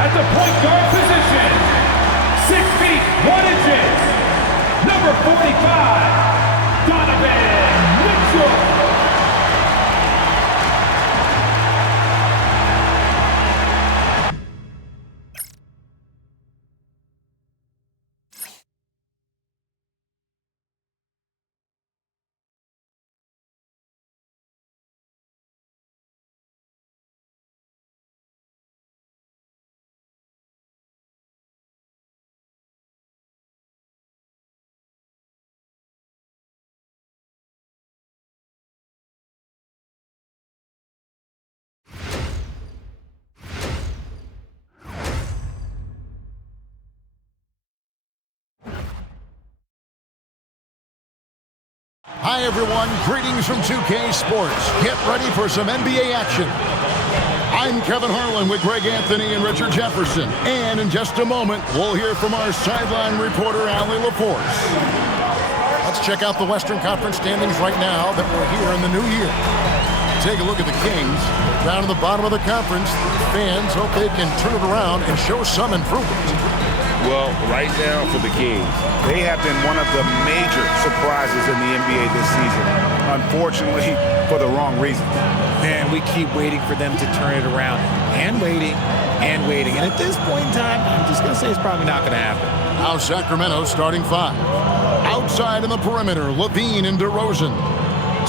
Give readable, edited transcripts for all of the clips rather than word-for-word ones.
At the point guard position, 6 feet 1 inches, number 45, Donovan Mitchell. Hi everyone, greetings from 2K Sports. Get ready for some NBA action. I'm Kevin Harlan with Greg Anthony and Richard Jefferson. And in just a moment, we'll hear from our sideline reporter, Allie LaForce. Let's check out the Western Conference standings right now that we're here in the new year. Take a look at the Kings. Down at the bottom of the conference, fans hope they can turn it around and show some improvement. Well, right now for the Kings, they have been one of the major surprises in the NBA this season. Unfortunately, for the wrong reason. Man, we keep waiting for them to turn it around and waiting and waiting. And at this point in time, I'm just going to say it's probably not going to happen. Now Sacramento starting 5. Outside in the perimeter, Levine and DeRozan.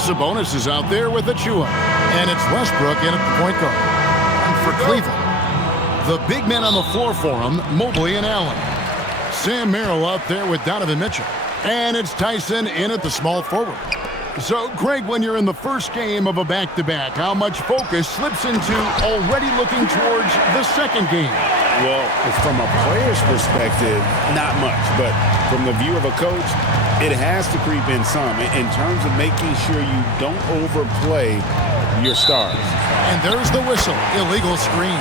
Sabonis is out there with Achua. And it's Westbrook in at the point guard. And for Cleveland, the big men on the floor for him, Mobley and Allen. Sam Merrill out there with Donovan Mitchell. And it's Tyson in at the small forward. So, Greg, when you're in the first game of a back-to-back, how much focus slips into already looking towards the second game? Well, from a player's perspective, not much. But from the view of a coach, it has to creep in some in terms of making sure you don't overplay your stars. And there's the whistle, illegal screen.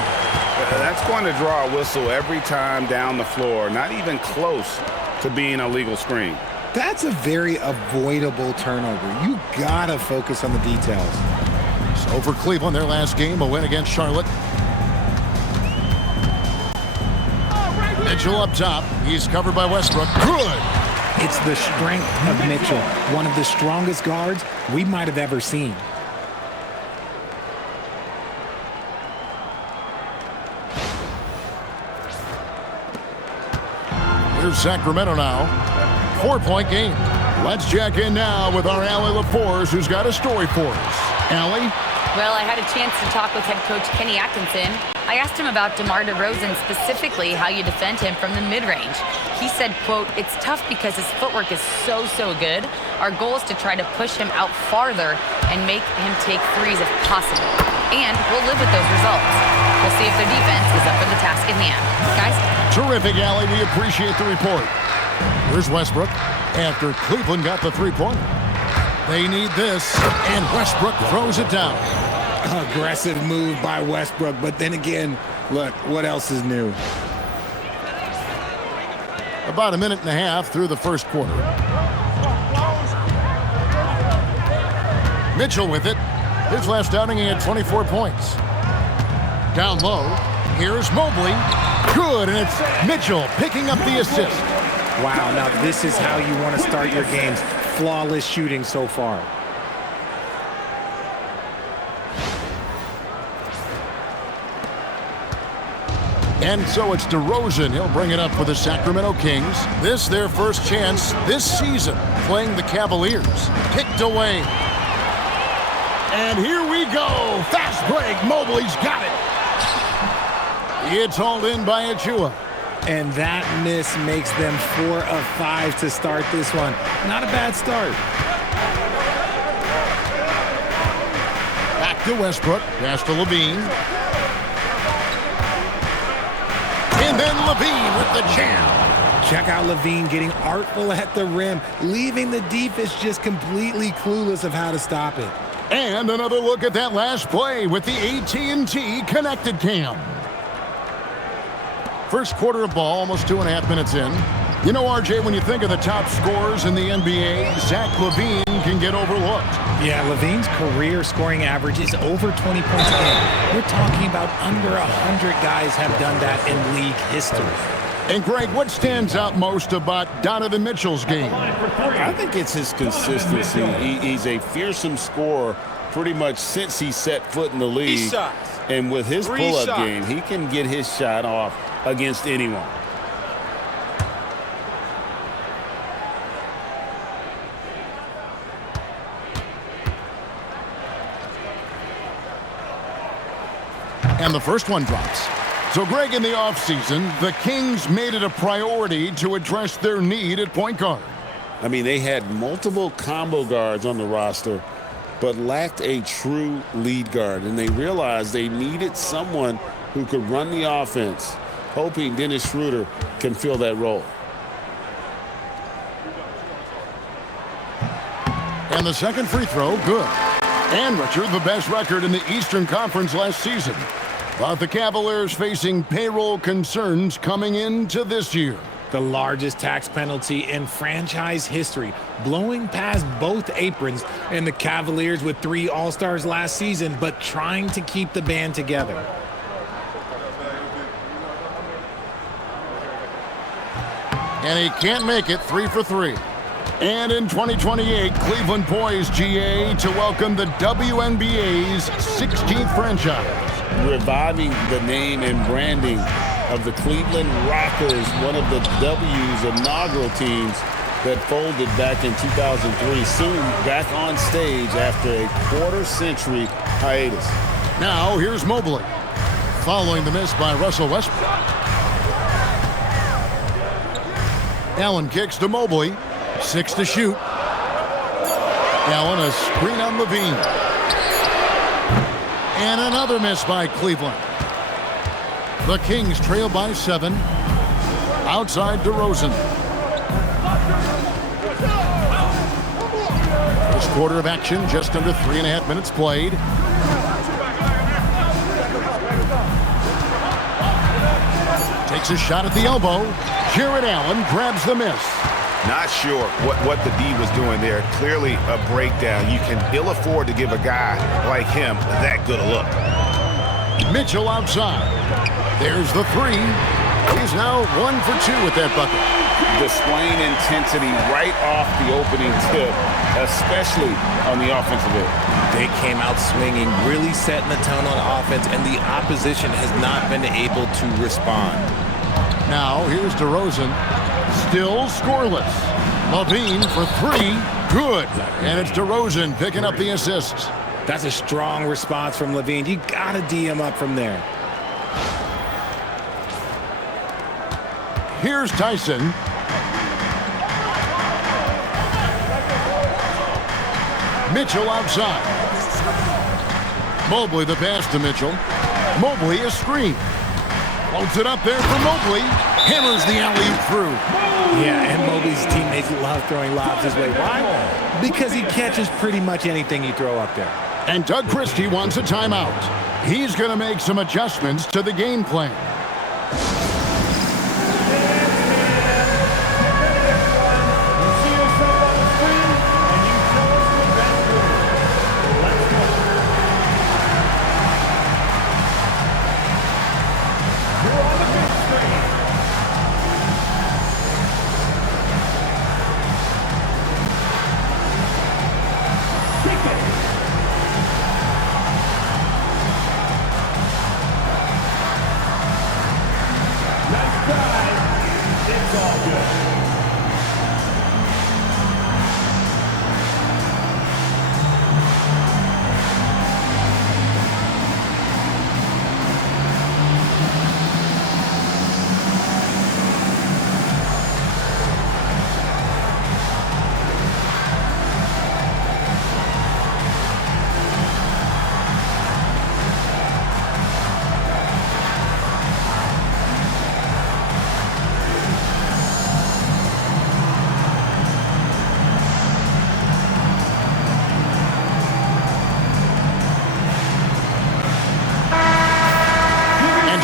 That's going to draw a whistle every time down the floor, not even close to being a legal screen. That's a very avoidable turnover. You got to focus on the details. So for Cleveland, their last game, a win against Charlotte. Mitchell up top. He's covered by Westbrook. Good. It's the strength of Mitchell, one of the strongest guards we might have ever seen. Here's Sacramento now. 4-point game. Let's check in now with our Allie LaForce, who's got a story for us. Allie? Well, I had a chance to talk with head coach Kenny Atkinson. I asked him about DeMar DeRozan, specifically how you defend him from the mid-range. He said, quote, "It's tough because his footwork is so good. Our goal is to try to push him out farther and make him take threes if possible. And we'll live with those results. We'll see if their defense is up for the task at hand." Guys? Terrific, Allie. We appreciate the report. Here's Westbrook after Cleveland got the three-pointer. They need this, and Westbrook throws it down. Aggressive move by Westbrook, but then again, look, what else is new? About a minute and a half through the first quarter. Mitchell with it. His last outing, he had 24 points. Down low, here's Mobley. Good, and it's Mitchell picking up the assist. Wow, now this is how you want to start your games. Flawless shooting so far. And so it's DeRozan. He'll bring it up for the Sacramento Kings. This their first chance this season playing the Cavaliers. Kicked away. And here we go. Fast break. Mobley's got it. It's hauled in by Achua. And that miss makes them 4 of 5 to start this one. Not a bad start. Back to Westbrook. Pass to Levine. And then Levine with the jam. Check out Levine getting artful at the rim, leaving the defense just completely clueless of how to stop it. And another look at that last play with the AT&T connected cam. First quarter of ball, almost 2.5 minutes in. You know, RJ, when you think of the top scorers in the NBA, Zach LaVine LaVine can get overlooked. Yeah, LaVine's career scoring average is over 20 points a game. We're talking about under 100 guys have done that in league history. And Greg, what stands out most about Donovan Mitchell's game? I think it's his consistency. He's a fearsome scorer pretty much since he set foot in the league. And with his pull-up game, he can get his shot off against anyone. And the first one drops. So, Greg, in the offseason, the Kings made it a priority to address their need at point guard. I mean, they had multiple combo guards on the roster, but lacked a true lead guard. And they realized they needed someone who could run the offense, hoping Dennis Schroeder can fill that role. And the second free throw, good. And, Richard, the best record in the Eastern Conference last season. But the Cavaliers facing payroll concerns coming into this year. The largest tax penalty in franchise history, blowing past both aprons, and the Cavaliers with 3 All-Stars last season, but trying to keep the band together. And he can't make it 3 for 3. And in 2028, Cleveland poised, GA, to welcome the WNBA's 16th franchise. Reviving the name and branding of the Cleveland Rockers, one of the W's inaugural teams that folded back in 2003, soon back on stage after a quarter-century hiatus. Now, here's Mobley, following the miss by Russell Westbrook. Allen kicks to Mobley, 6 to shoot. Allen, a screen on LaVine. And another miss by Cleveland. The Kings trail by 7. Outside DeRozan. First quarter of action, just under 3.5 minutes played. Takes a shot at the elbow. Jared Allen grabs the miss. Not sure what the D was doing there. Clearly a breakdown. You can ill afford to give a guy like him that good a look. Mitchell outside. There's the 3. He's now 1 for 2 with that bucket. Displaying intensity right off the opening tip, especially on the offensive end. They came out swinging, really setting the tone on offense, and the opposition has not been able to respond. Now, here's DeRozan. Still scoreless. LaVine for 3. Good. And it's DeRozan picking up the assists. That's a strong response from LaVine. You got to D him up from there. Here's Tyson. Mitchell outside. Mobley the pass to Mitchell. Mobley a screen. Floats it up there for Mobley. Hammers the alley-oop through. Yeah, and Mobley's teammates love throwing lobs his way. Why? Because he catches pretty much anything you throw up there. And Doug Christie wants a timeout. He's going to make some adjustments to the game plan.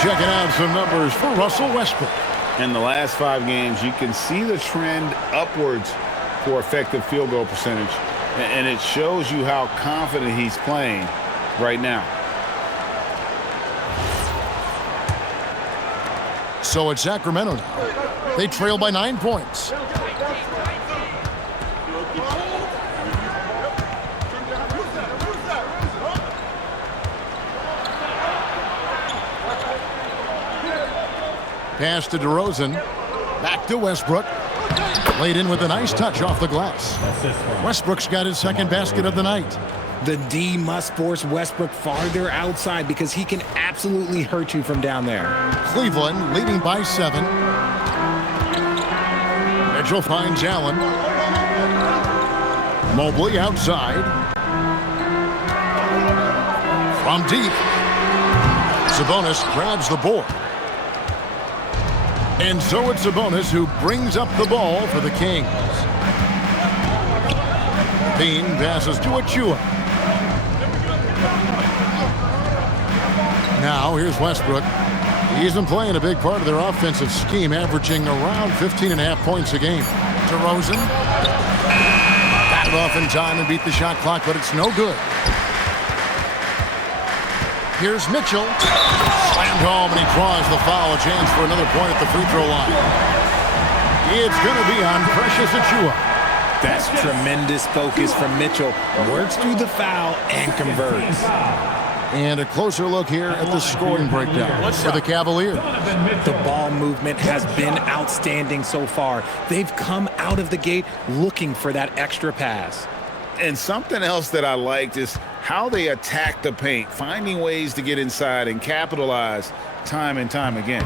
Checking out some numbers for Russell Westbrook. In the last 5 games, you can see the trend upwards for effective field goal percentage. And it shows you how confident he's playing right now. So it's Sacramento now. They trail by 9 points. Pass to DeRozan. Back to Westbrook. Laid in with a nice touch off the glass. Westbrook's got his second basket of the night. The D must force Westbrook farther outside because he can absolutely hurt you from down there. Cleveland leading by 7. Mitchell finds Allen. Mobley outside. From deep. Sabonis grabs the board. And so it's Sabonis who brings up the ball for the Kings. Bean passes to Achua. Now here's Westbrook. He's been playing a big part of their offensive scheme, averaging around 15.5 points a game. DeRozan got it off in time and beat the shot clock, but it's no good. Here's Mitchell. Slammed home, and he draws the foul. A chance for another point at the free throw line. It's going to be on Precious Achua. That's tremendous focus from Mitchell. Works through the foul and converts. And a closer look here at the scoring breakdown for the Cavaliers. The ball movement has been outstanding so far. They've come out of the gate looking for that extra pass. And something else that I liked is how they attack the paint, finding ways to get inside and capitalize time and time again.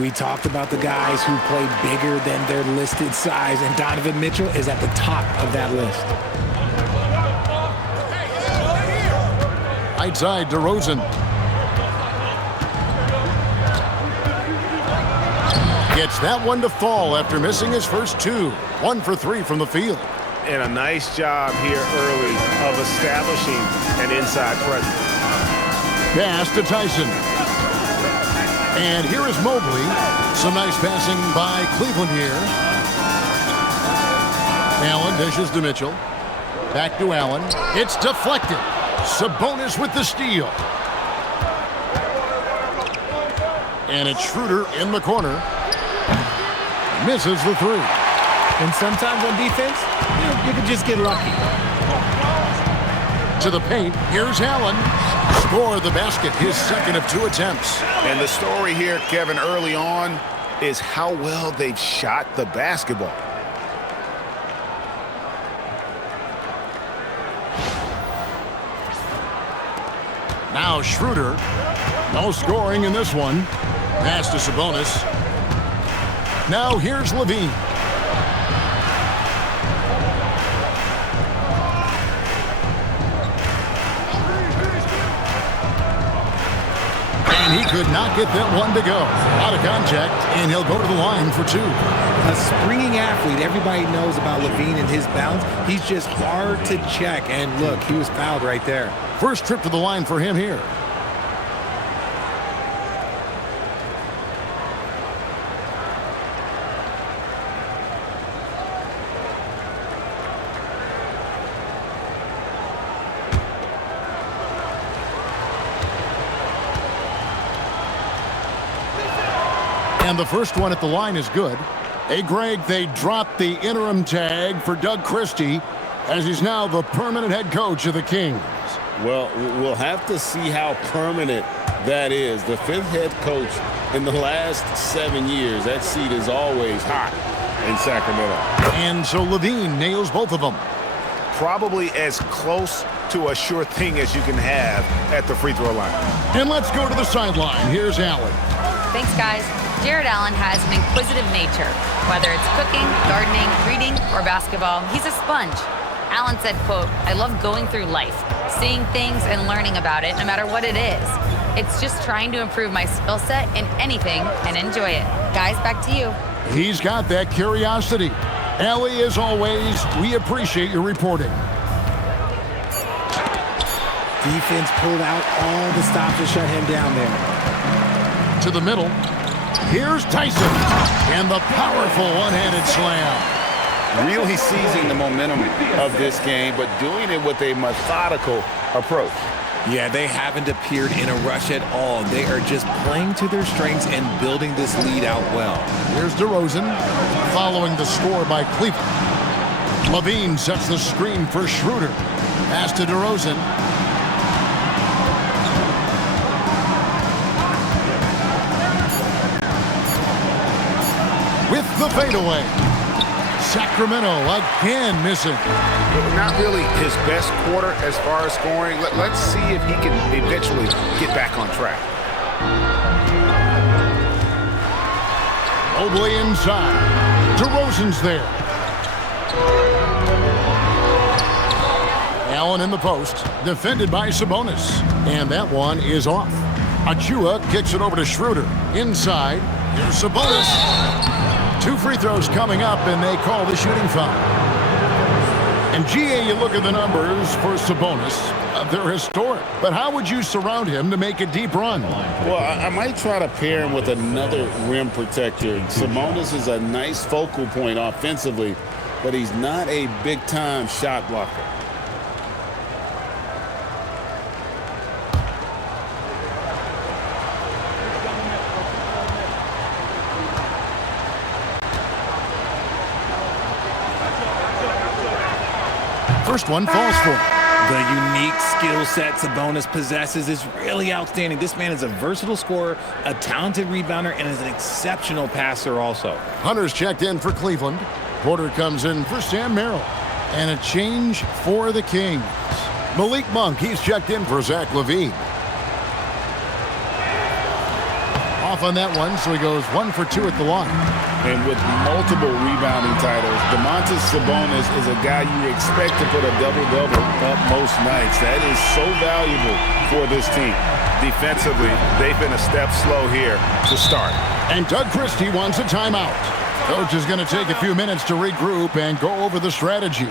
We talked about the guys who play bigger than their listed size, and Donovan Mitchell is at the top of that list. Right side, DeRozan. Gets that one to fall after missing his first 2. 1 for 3 from the field. And a nice job here early of establishing an inside presence. Pass to Tyson. And here is Mobley. Some nice passing by Cleveland here. Allen dishes to Mitchell. Back to Allen. It's deflected. Sabonis with the steal. And it's Schroeder in the corner. Misses the 3. And sometimes on defense, you can just get lucky. To the paint, here's Allen. Score the basket, his second of 2 attempts. And the story here, Kevin, early on is how well they've shot the basketball. Now Schroeder. No scoring in this one. Pass to Sabonis. Now here's Levine. And he could not get that one to go. Out of contact, and he'll go to the line for 2. A springing athlete, everybody knows about Levine and his bounce. He's just hard to check, and look, he was fouled right there. First trip to the line for him here. And the first one at the line is good. Hey, Greg, they dropped the interim tag for Doug Christie as he's now the permanent head coach of the Kings. Well, we'll have to see how permanent that is. The 5th head coach in the last 7 years. That seat is always hot in Sacramento. And so Levine nails both of them. Probably as close to a sure thing as you can have at the free throw line. And let's go to the sideline. Here's Allen. Thanks, guys. Jared Allen has an inquisitive nature. Whether it's cooking, gardening, reading, or basketball, he's a sponge. Allen said, quote, "I love going through life, seeing things and learning about it no matter what it is. It's just trying to improve my skill set in anything and enjoy it." Guys, back to you. He's got that curiosity. Allie, as always, we appreciate your reporting. Defense pulled out all the stops to shut him down there. To the middle. Here's Tyson. And the powerful one-handed slam. really seizing the momentum of this game, but doing it with a methodical approach. Yeah, they haven't appeared in a rush at all. They are just playing to their strengths and building this lead out well. Here's DeRozan, following the score by Cleveland. Levine sets the screen for Schroeder. Pass to DeRozan. With the fadeaway. Sacramento again missing. Not really his best quarter as far as scoring. Let's see if he can eventually get back on track. Mobley inside. DeRozan's there. Allen in the post, defended by Sabonis. And that one is off. Achua kicks it over to Schroeder. Inside, here's Sabonis. 2 free throws coming up, and they call the shooting foul. And GA, you look at the numbers for Sabonis. They're historic. But how would you surround him to make a deep run? Well, I might try to pair him with another rim protector. Sabonis is a nice focal point offensively, but he's not a big-time shot blocker. First one falls for him. The unique skill set Sabonis possesses is really outstanding. This man is a versatile scorer, a talented rebounder, and is an exceptional passer also. Hunter's checked in for Cleveland. Porter comes in for Sam Merrill. And a change for the Kings. Malik Monk, he's checked in for Zach LaVine. Off on that one, so he goes 1 for 2 at the line. And with multiple rebounding titles, Domantas Sabonis is a guy you expect to put a double-double up most nights. That is so valuable for this team. Defensively, they've been a step slow here to start. And Doug Christie wants a timeout. Coach is going to take a few minutes to regroup and go over the strategy.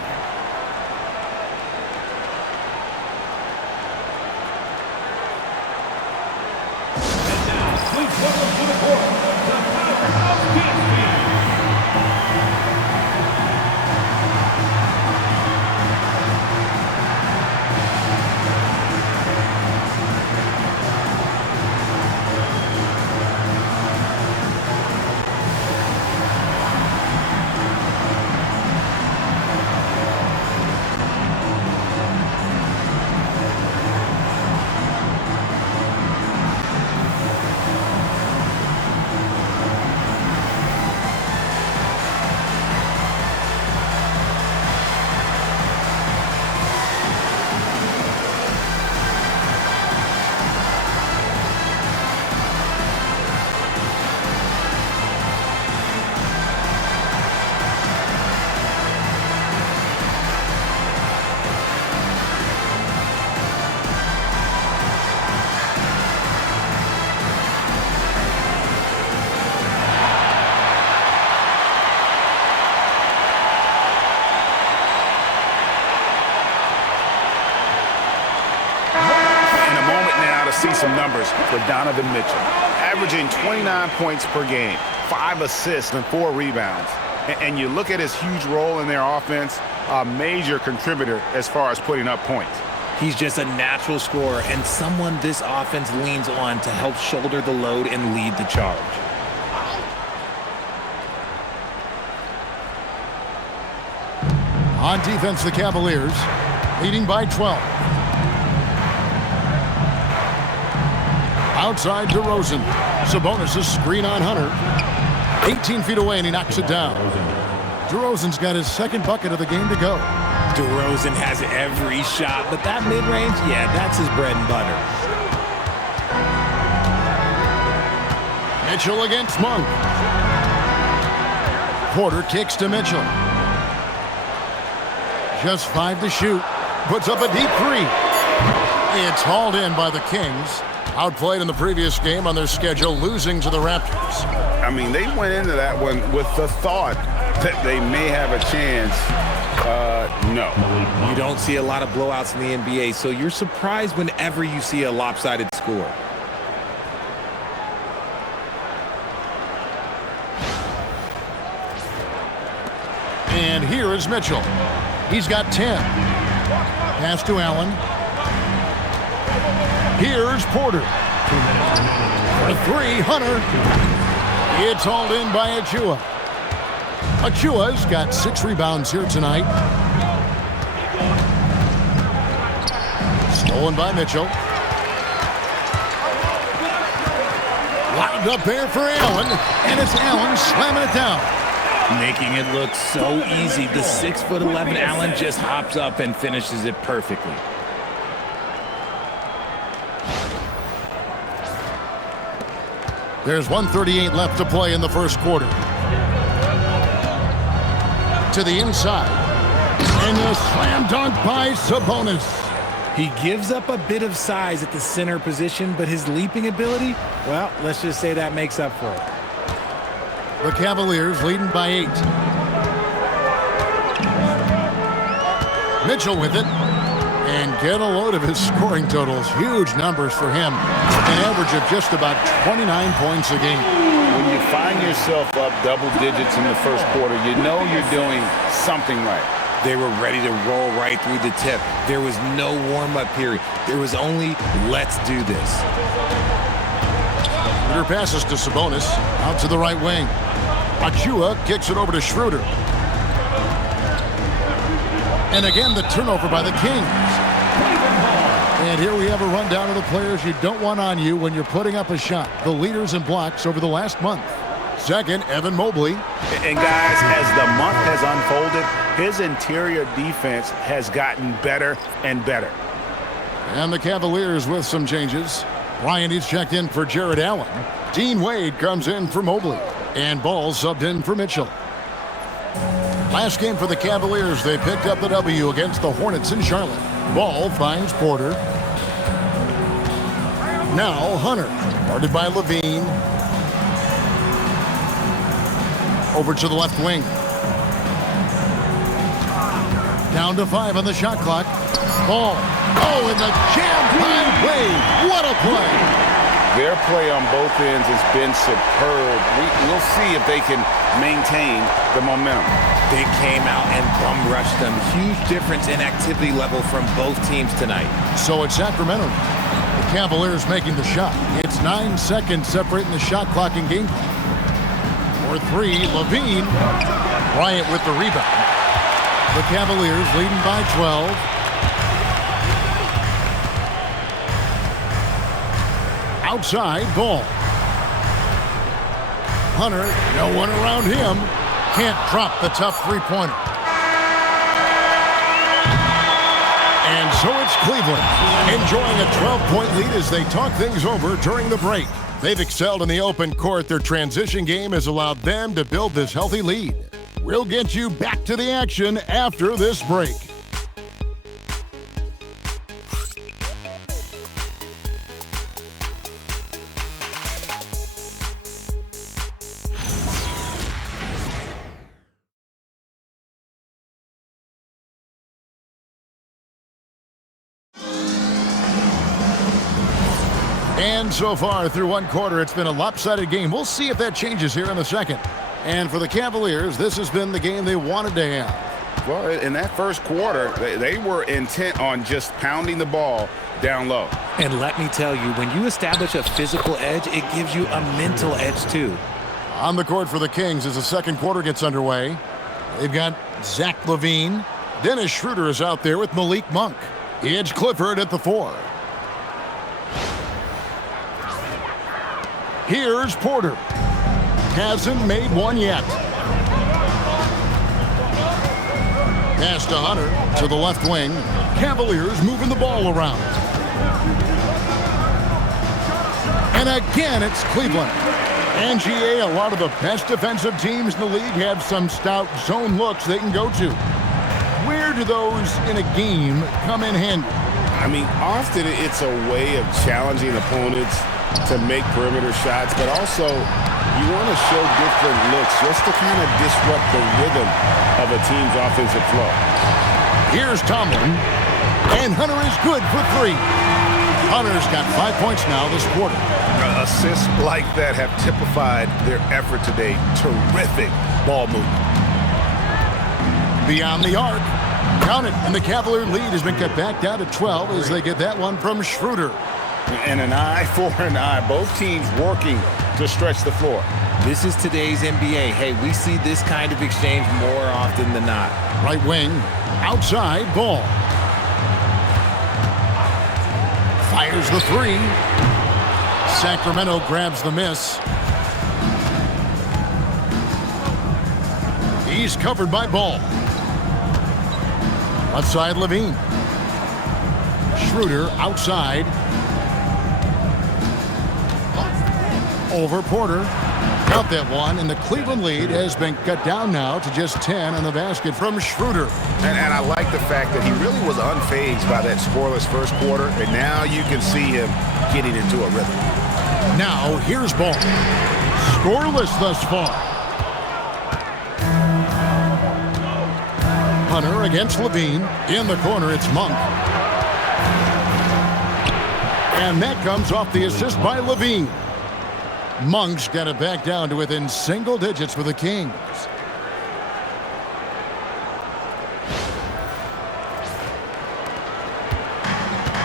See some numbers for Donovan Mitchell. Averaging 29 points per game, 5 assists and 4 rebounds. And you look at his huge role in their offense, a major contributor as far as putting up points. He's just a natural scorer and someone this offense leans on to help shoulder the load and lead the charge. On defense, the Cavaliers leading by 12. Outside DeRozan. Sabonis' screen on Hunter. 18 feet away, and he knocks it down. DeRozan's got his second bucket of the game to go. DeRozan has every shot, but that mid-range, yeah, that's his bread and butter. Mitchell against Monk. Porter kicks to Mitchell. Just 5 to shoot. Puts up a deep 3. It's hauled in by the Kings. Outplayed in the previous game on their schedule, losing to the Raptors. I mean, they went into that one with the thought that they may have a chance. No. You don't see a lot of blowouts in the NBA, so you're surprised whenever you see a lopsided score. And here is Mitchell. He's got 10. Pass to Allen. Here's Porter. For 3, Hunter. It's hauled in by Achua. Achua's got 6 rebounds here tonight. Stolen by Mitchell. Locked up there for Allen. And it's Allen slamming it down. Making it look so easy. The 6'11" Allen just hops up and finishes it perfectly. There's 1:38 left to play in the first quarter. To the inside. And a slam dunk by Sabonis. He gives up a bit of size at the center position, but his leaping ability, well, let's just say that makes up for it. The Cavaliers leading by 8. Mitchell with it. And get a load of his scoring totals. Huge numbers for him. An average of just about 29 points a game. When you find yourself up double digits in the first quarter, you know you're doing something right. They were ready to roll right through the tip. There was no warm-up period. There was only, let's do this. Schroeder passes to Sabonis. Out to the right wing. Achua kicks it over to Schroeder. And again, the turnover by the Kings. And here we have a rundown of the players you don't want on you when you're putting up a shot. The leaders in blocks over the last month. Second, Evan Mobley. And guys, as the month has unfolded, his interior defense has gotten better and better. And the Cavaliers with some changes. Bryant is checked in for Jared Allen. Dean Wade comes in for Mobley. And Ball subbed in for Mitchell. Last game for the Cavaliers, they picked up the W against the Hornets in Charlotte. Ball finds Porter. Now Hunter, guarded by Levine. Over to the left wing. Down to 5 on the shot clock. Ball. Oh, and the jam by Wade. What a play. Their play on both ends has been superb. We'll see if they can maintain the momentum. They came out and bum rushed them. Huge difference in activity level from both teams tonight. So it's Sacramento. The Cavaliers making the shot. It's 9 seconds separating the shot clock and game clock. For 3, Levine. Bryant with the rebound. The Cavaliers leading by 12. Outside, Ball. Hunter, no one around him. Can't drop the tough three-pointer. And so it's Cleveland, enjoying a 12-point lead as they talk things over during the break. They've excelled in the open court. Their transition game has allowed them to build this healthy lead. We'll get you back to the action after this break. And so far through one quarter, it's been a lopsided game. We'll see if that changes here in the second. And for the Cavaliers, this has been the game they wanted to have. Well, in that first quarter, they were intent on just pounding the ball down low. And let me tell you, when you establish a physical edge, it gives you a mental edge too. On the court for the Kings as the second quarter gets underway. They've got Zach LaVine. Dennis Schroeder is out there with Malik Monk. It's Clifford at the 4. Here's Porter. Hasn't made one yet. Pass to Hunter to the left wing. Cavaliers moving the ball around. And again, it's Cleveland. NGA, a lot of the best defensive teams in the league have some stout zone looks they can go to. Where do those in a game come in handy? I mean, often it's a way of challenging opponents to make perimeter shots, but also you want to show different looks just to kind of disrupt the rhythm of a team's offensive flow. Here's Tomlin, and Hunter is good for 3. Hunter's got 5 points now this quarter. Assists like that have typified their effort today. Terrific ball movement. Beyond the arc. Count it, and the Cavalier lead has been cut back down to 12 as they get that one from Schroeder. And an eye for an eye. Both teams working to stretch the floor. This is today's NBA. Hey, we see this kind of exchange more often than not. Right wing, outside, Ball. Fires the three. Sacramento grabs the miss. He's covered by Ball. Left side, Levine. Schroeder outside. Over Porter. Count that one, and the Cleveland lead has been cut down now to just 10 on the basket from Schroeder. And I like the fact that he really was unfazed by that scoreless first quarter, and now you can see him getting into a rhythm. Now, here's Ball. Scoreless thus far. Hunter against Levine. In the corner, it's Monk. And that comes off the assist by Levine. Monk's got it back down to within single digits for the Kings.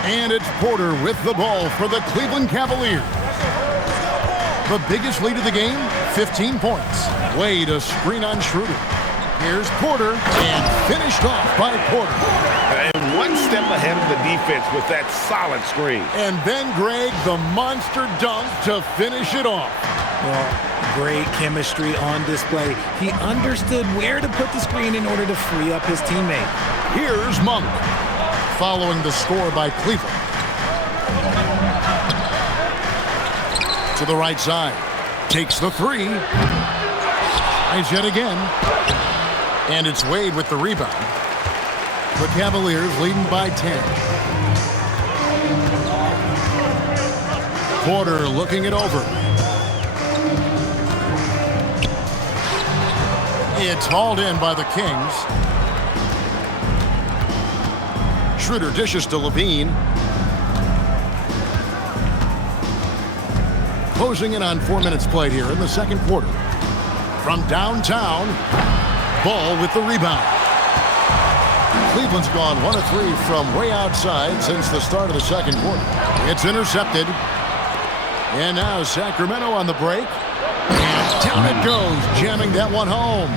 And it's Porter with the ball for the Cleveland Cavaliers. The biggest lead of the game, 15 points. Wade a screen on Schroeder. Here's Porter, and finished off by Porter. And one step ahead of the defense with that solid screen. And then Greg, the monster dunk to finish it off. Well, great chemistry on display. He understood where to put the screen in order to free up his teammate. Here's Monk, following the score by Cleveland. To the right side. Takes the three. Tries yet again. And it's Wade with the rebound. The Cavaliers leading by 10. Porter looking it over. It's hauled in by the Kings. Schroeder dishes to Levine. Closing in on 4 minutes played here in the second quarter. From downtown, Ball with the rebound. Cleveland's gone 1 of 3 from way outside since the start of the second quarter. It's intercepted. And now Sacramento on the break. And down it goes, jamming that one home.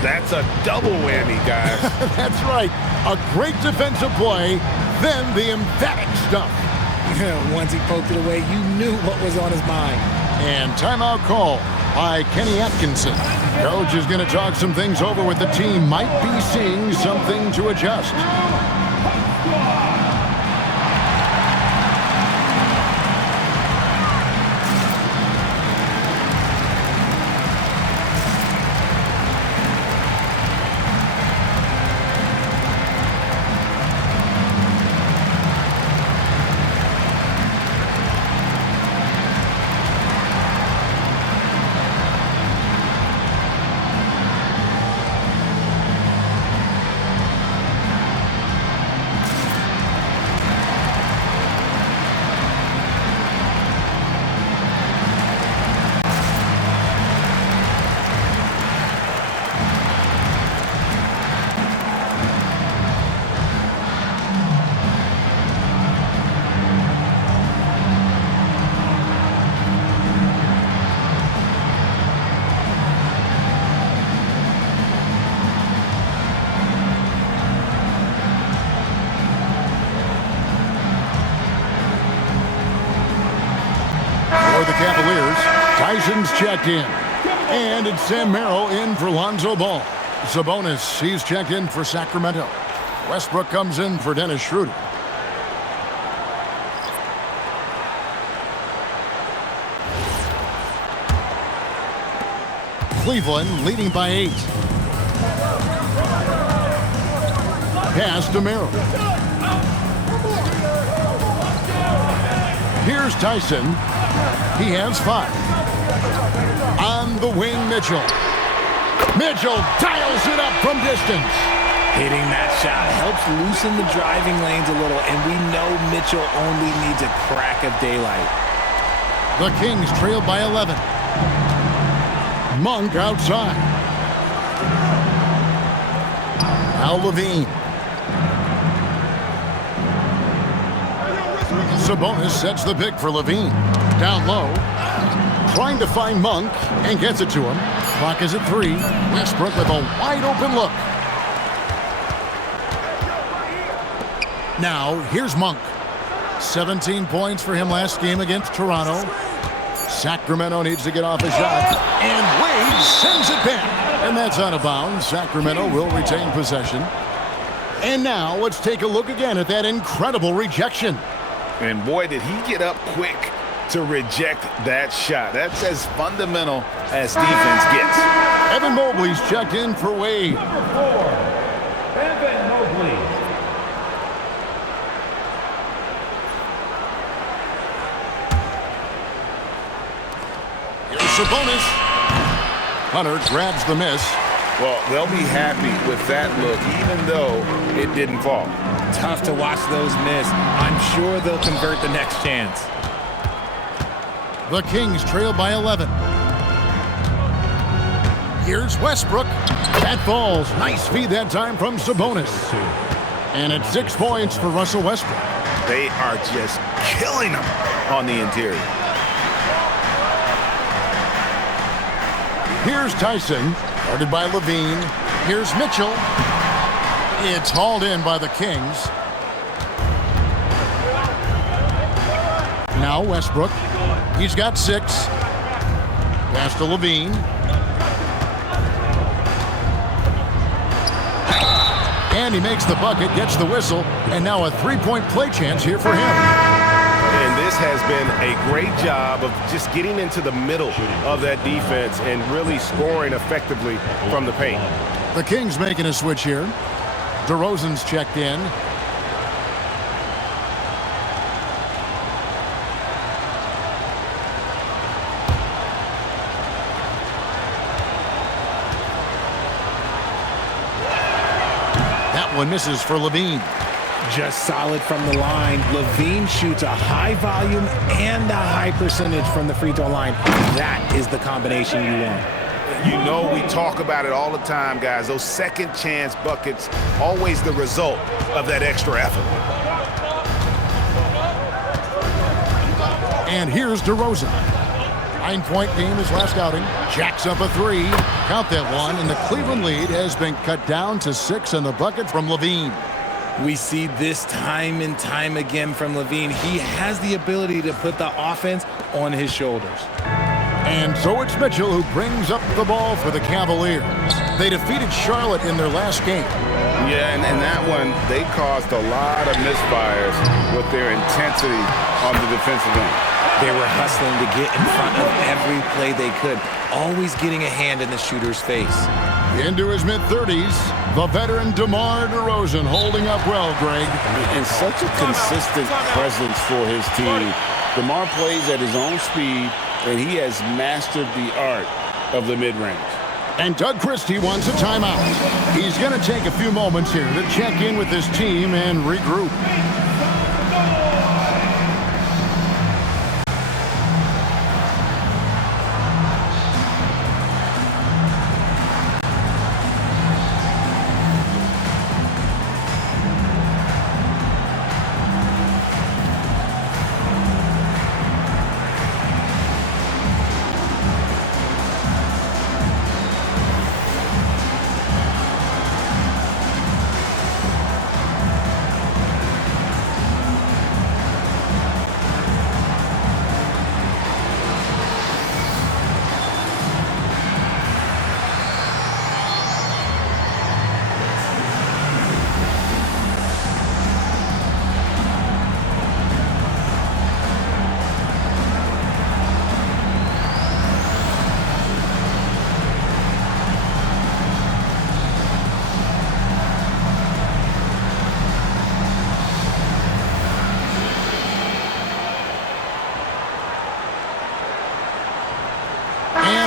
That's a double whammy, guys. That's right. A great defensive play, then the emphatic stuff. Once he poked it away, you knew what was on his mind. And timeout call by Kenny Atkinson. Coach is going to talk some things over with the team. Might be seeing something to adjust. For the Cavaliers, Tyson's checked in. And it's Sam Merrill in for Lonzo Ball. Sabonis, he's checked in for Sacramento. Westbrook comes in for Dennis Schroeder. Cleveland leading by 8. Pass to Merrill. Here's Tyson. He has 5. On the wing, Mitchell. Mitchell dials it up from distance. Hitting that shot helps loosen the driving lanes a little, and we know Mitchell only needs a crack of daylight. The Kings trail by 11. Monk outside. Now Levine. Sabonis sets the pick for Levine. Down low. Trying to find Monk and gets it to him. Clock is at 3. Westbrook with a wide open look. Now, here's Monk. 17 points for him last game against Toronto. Sacramento needs to get off a shot. And Wade sends it back. And that's out of bounds. Sacramento will retain possession. And now, let's take a look again at that incredible rejection. And boy, did he get up quick to reject that shot. That's as fundamental as defense gets. Evan Mobley's checked in for Wade. Number 4, Evan Mobley. Here's Sabonis. Hunter grabs the miss. Well, they'll be happy with that look, even though it didn't fall. Tough to watch those miss. I'm sure they'll convert the next chance. The Kings trail by 11. Here's Westbrook. That falls. Nice feed that time from Sabonis. And it's 6 points for Russell Westbrook. They are just killing them on the interior. Here's Tyson, guarded by Levine. Here's Mitchell. It's hauled in by the Kings. Now Westbrook. He's got 6. Pass to Levine. And he makes the bucket, gets the whistle, and now a 3-point play chance here for him. And this has been a great job of just getting into the middle of that defense and really scoring effectively from the paint. The Kings making a switch here. DeRozan's checked in. That one misses for Levine. Just solid from the line. Levine shoots a high volume and a high percentage from the free throw line. That is the combination you want. You know, we talk about it all the time, guys. Those second chance buckets, always the result of that extra effort. And here's DeRozan. 9-point game his last outing. Jacks up a 3. Count that one, and the Cleveland lead has been cut down to 6 in the bucket from Levine. We see this time and time again from Levine. He has the ability to put the offense on his shoulders. And so it's Mitchell who brings up the ball for the Cavaliers. They defeated Charlotte in their last game. Yeah, and that one, they caused a lot of misfires with their intensity on the defensive end. They were hustling to get in front of every play they could, always getting a hand in the shooter's face. Into his mid-30s, the veteran DeMar DeRozan holding up well, Greg. And such a consistent presence for his team. DeMar plays at his own speed, and he has mastered the art of the mid-range. And Doug Christie wants a timeout. He's going to take a few moments here to check in with his team and regroup.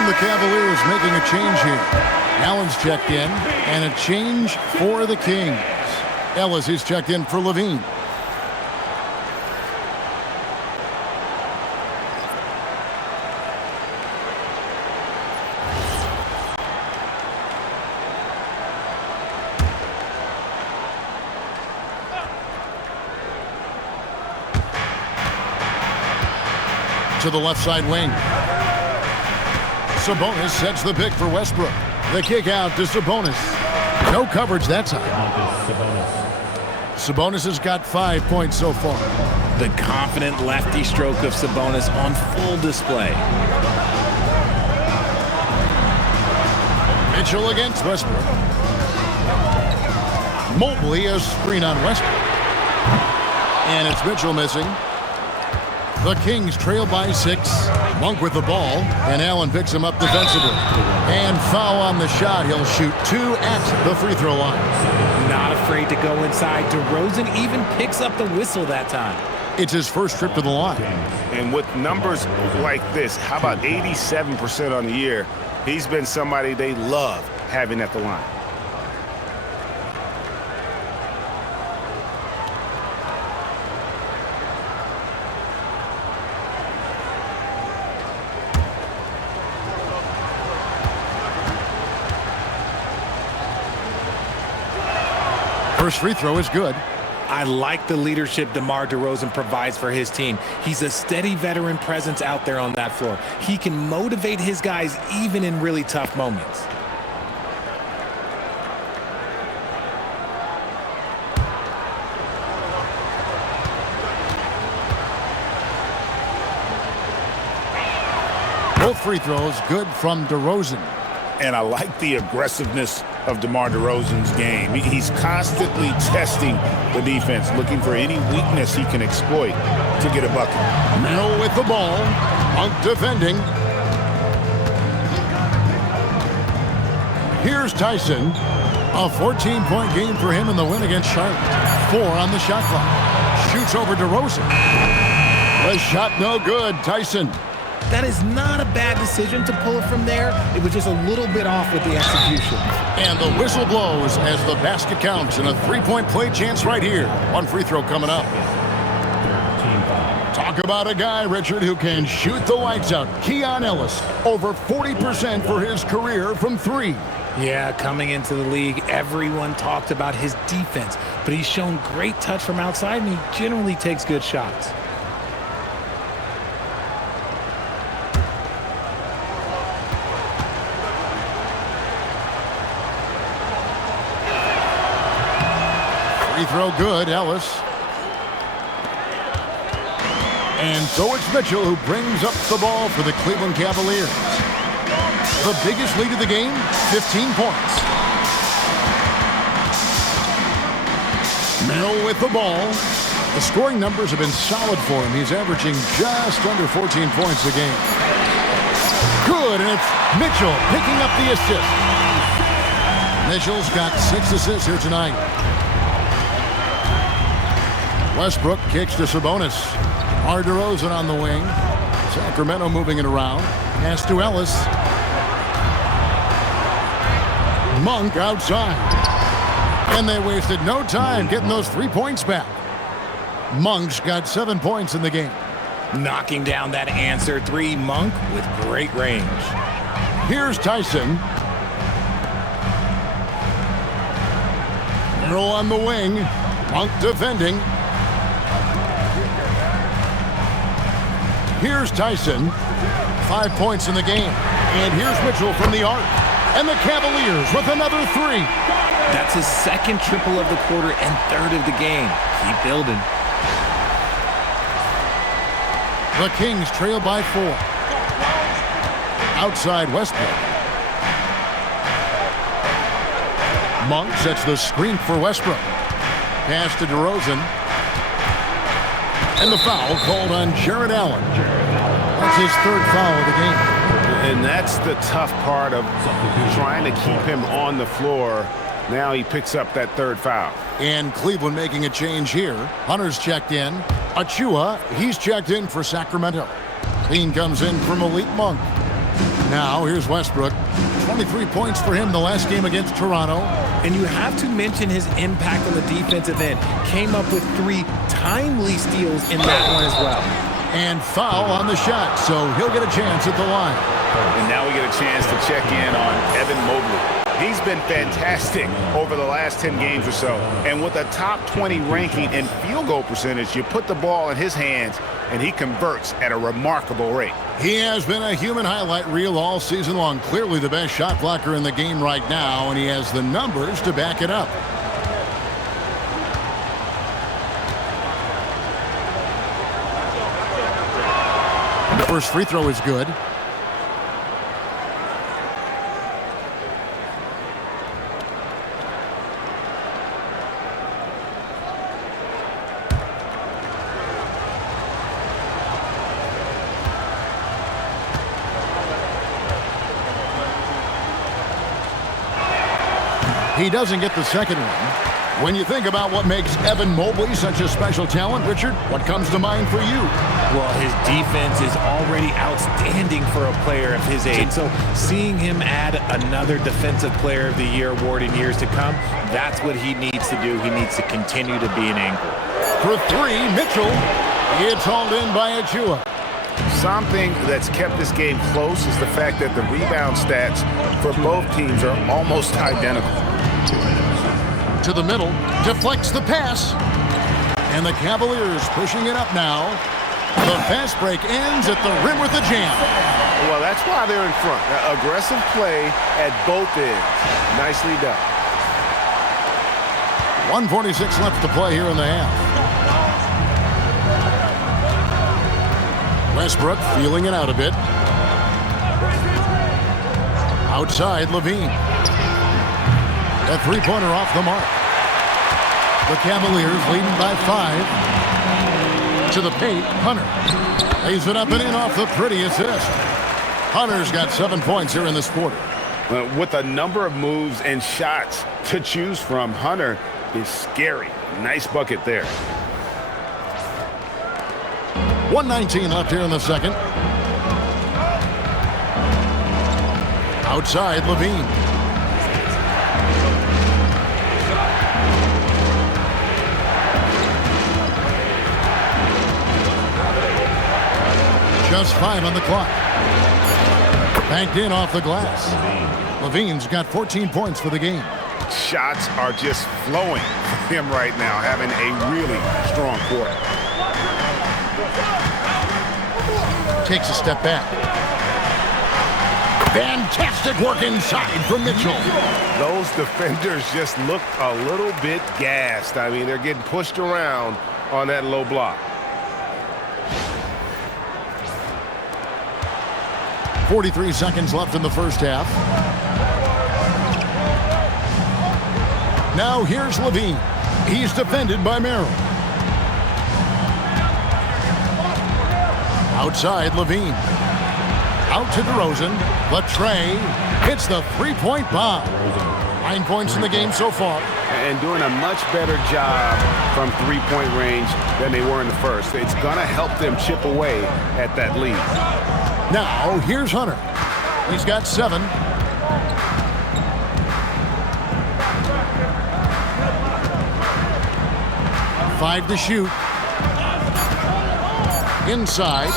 The Cavaliers making a change here. Allen's checked in, and a change for the Kings. Ellis is checked in for Levine. to the left side wing. Sabonis sets the pick for Westbrook. The kick out to Sabonis. No coverage that time. Sabonis has got 5 points so far. The confident lefty stroke of Sabonis on full display. Mitchell against Westbrook. Mobley a screen on Westbrook. And it's Mitchell missing. The Kings trail by 6. Monk with the ball, and Allen picks him up defensively. And foul on the shot. He'll shoot 2 at the free throw line. Not afraid to go inside. DeRozan even picks up the whistle that time. It's his first trip to the line. And with numbers like this, how about 87% on the year? He's been somebody they love having at the line. First free throw is good. I like the leadership DeMar DeRozan provides for his team. He's a steady veteran presence out there on that floor. He can motivate his guys even in really tough moments. Both free throws good from DeRozan. And I like the aggressiveness of DeMar DeRozan's game. He's constantly testing the defense, looking for any weakness he can exploit to get a bucket. Mill with the ball. Monk defending. Here's Tyson. A 14-point game for him in the win against Charlotte. 4 on the shot clock. Shoots over DeRozan. The shot no good. Tyson. That is not a bad decision to pull it from there. It was just a little bit off with the execution. And the whistle blows as the basket counts, and a 3-point play chance right here. 1 free throw coming up. Talk about a guy, Richard, who can shoot the lights out. Keon Ellis, over 40% for his career from 3. Yeah, coming into the league, everyone talked about his defense, but he's shown great touch from outside, and he generally takes good shots. Free throw good, Ellis. And so it's Mitchell who brings up the ball for the Cleveland Cavaliers. The biggest lead of the game, 15 points. Mill with the ball. The scoring numbers have been solid for him. He's averaging just under 14 points a game. Good, and it's Mitchell picking up the assist. Mitchell's got 6 assists here tonight. Westbrook kicks to Sabonis. DeRozan on the wing. Sacramento moving it around. Pass to Ellis. Monk outside. And they wasted no time getting those 3 points back. Monk's got 7 points in the game. Knocking down that answer 3, Monk with great range. Here's Tyson. Earl on the wing. Monk defending. Here's Tyson. 5 points in the game. And here's Mitchell from the arc. And the Cavaliers with another 3. That's his 2nd triple of the quarter and 3rd of the game. Keep building. The Kings trail by 4. Outside Westbrook. Monk sets the screen for Westbrook. Pass to DeRozan. And the foul called on Jared Allen. That's his 3rd foul of the game. And that's the tough part of trying to keep him on the floor. Now he picks up that 3rd foul. And Cleveland making a change here. Hunter's checked in. Achua, he's checked in for Sacramento. Clean comes in from Malik Monk. Now here's Westbrook. 23 points for him the last game against Toronto. And you have to mention his impact on the defensive end. Came up with 3 timely steals in that one as well. And foul on the shot, so he'll get a chance at the line. And now we get a chance to check in on Evan Mobley. He's been fantastic over the last 10 games or so. And with a top 20 ranking in field goal percentage, you put the ball in his hands, and he converts at a remarkable rate. He has been a human highlight reel all season long. Clearly the best shot blocker in the game right now, and he has the numbers to back it up. The first free throw is good. He doesn't get the second one. When you think about what makes Evan Mobley such a special talent, Richard, what comes to mind for you? Well, his defense is already outstanding for a player of his age. So seeing him add another Defensive Player of the Year award in years to come, that's what he needs to do. He needs to continue to be an anchor. For three, Mitchell. It's hauled in by Achua. Something that's kept this game close is the fact that the rebound stats for both teams are almost identical. To the middle, deflects the pass. And the Cavaliers pushing it up now. The fast break ends at the rim with a jam. Well, that's why they're in front. Aggressive play at both ends. Nicely done. 1:46 left to play here in the half. Westbrook feeling it out a bit. Outside, Levine. A three-pointer off the mark. The Cavaliers leading by 5. To the paint, Hunter. Lays it up and in off the pretty assist. Hunter's got 7 points here in this quarter. With a number of moves and shots to choose from, Hunter is scary. Nice bucket there. 1:19 left here in the second. Outside, Levine. Just 5 on the clock. Banked in off the glass. Levine's got 14 points for the game. Shots are just flowing for him right now, having a really strong quarter. Takes a step back. Fantastic work inside from Mitchell. Those defenders just look a little bit gassed. I mean, they're getting pushed around on that low block. 43 seconds left in the first half. Now here's Levine. He's defended by Merrill. Outside, Levine. Out to DeRozan. Latre hits the three-point bomb. 9 points in the game so far. And doing a much better job from three-point range than they were in the first. It's going to help them chip away at that lead. Now, here's Hunter. He's got 7. Five to shoot. Inside.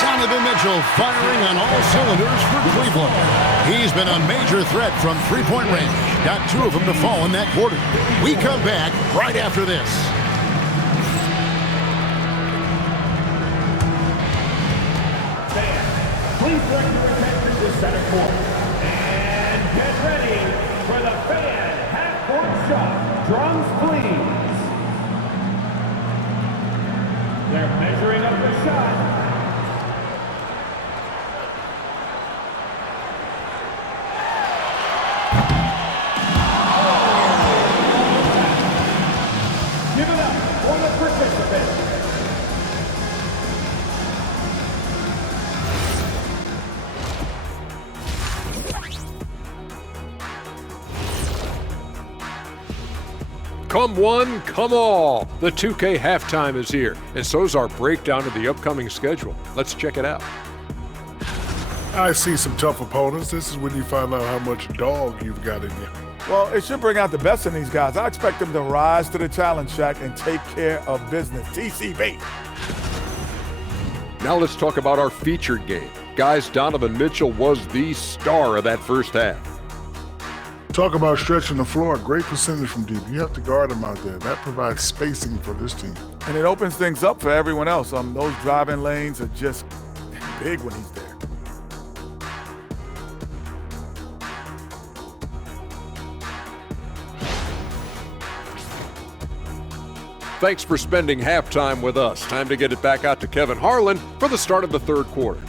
Donovan Mitchell firing on all cylinders for Cleveland. He's been a major threat from three-point range. Got 2 of them to fall in that quarter. We come back right after this. Please direct your attention to center court. And get ready for the fan half-court shot. Drums, please. They're measuring up the shot. Give it up for the participants. Come one, come all. The 2K halftime is here, and so is our breakdown of the upcoming schedule. Let's check it out. I see some tough opponents. This is when you find out how much dog you've got in you. Well, it should bring out the best in these guys. I expect them to rise to the challenge, Shaq, and take care of business. TCB. Now let's talk about our featured game. Guys, Donovan Mitchell was the star of that first half. Talk about stretching the floor. Great percentage from deep. You have to guard him out there. That provides spacing for this team. And it opens things up for everyone else. Those driving lanes are just big when he's there. Thanks for spending halftime with us. Time to get it back out to Kevin Harlan for the start of the third quarter.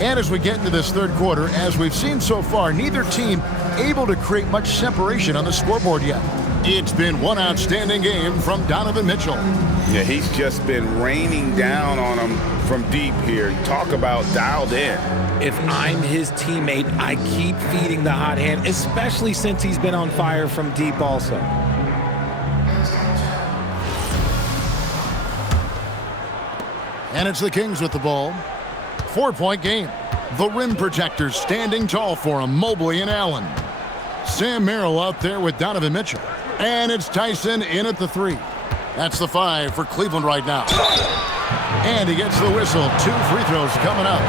And as we get into this third quarter, as we've seen so far, neither team able to create much separation on the scoreboard yet. It's been one outstanding game from Donovan Mitchell. Yeah, he's just been raining down on them from deep here. Talk about dialed in. If I'm his teammate, I keep feeding the hot hand, especially since he's been on fire from deep also. And it's the Kings with the ball. 4-point game. The rim protectors standing tall for him, Mobley and Allen. Sam Merrill out there with Donovan Mitchell. And it's Tyson in at the 3. That's the 5 for Cleveland right now. And he gets the whistle. 2 free throws coming up.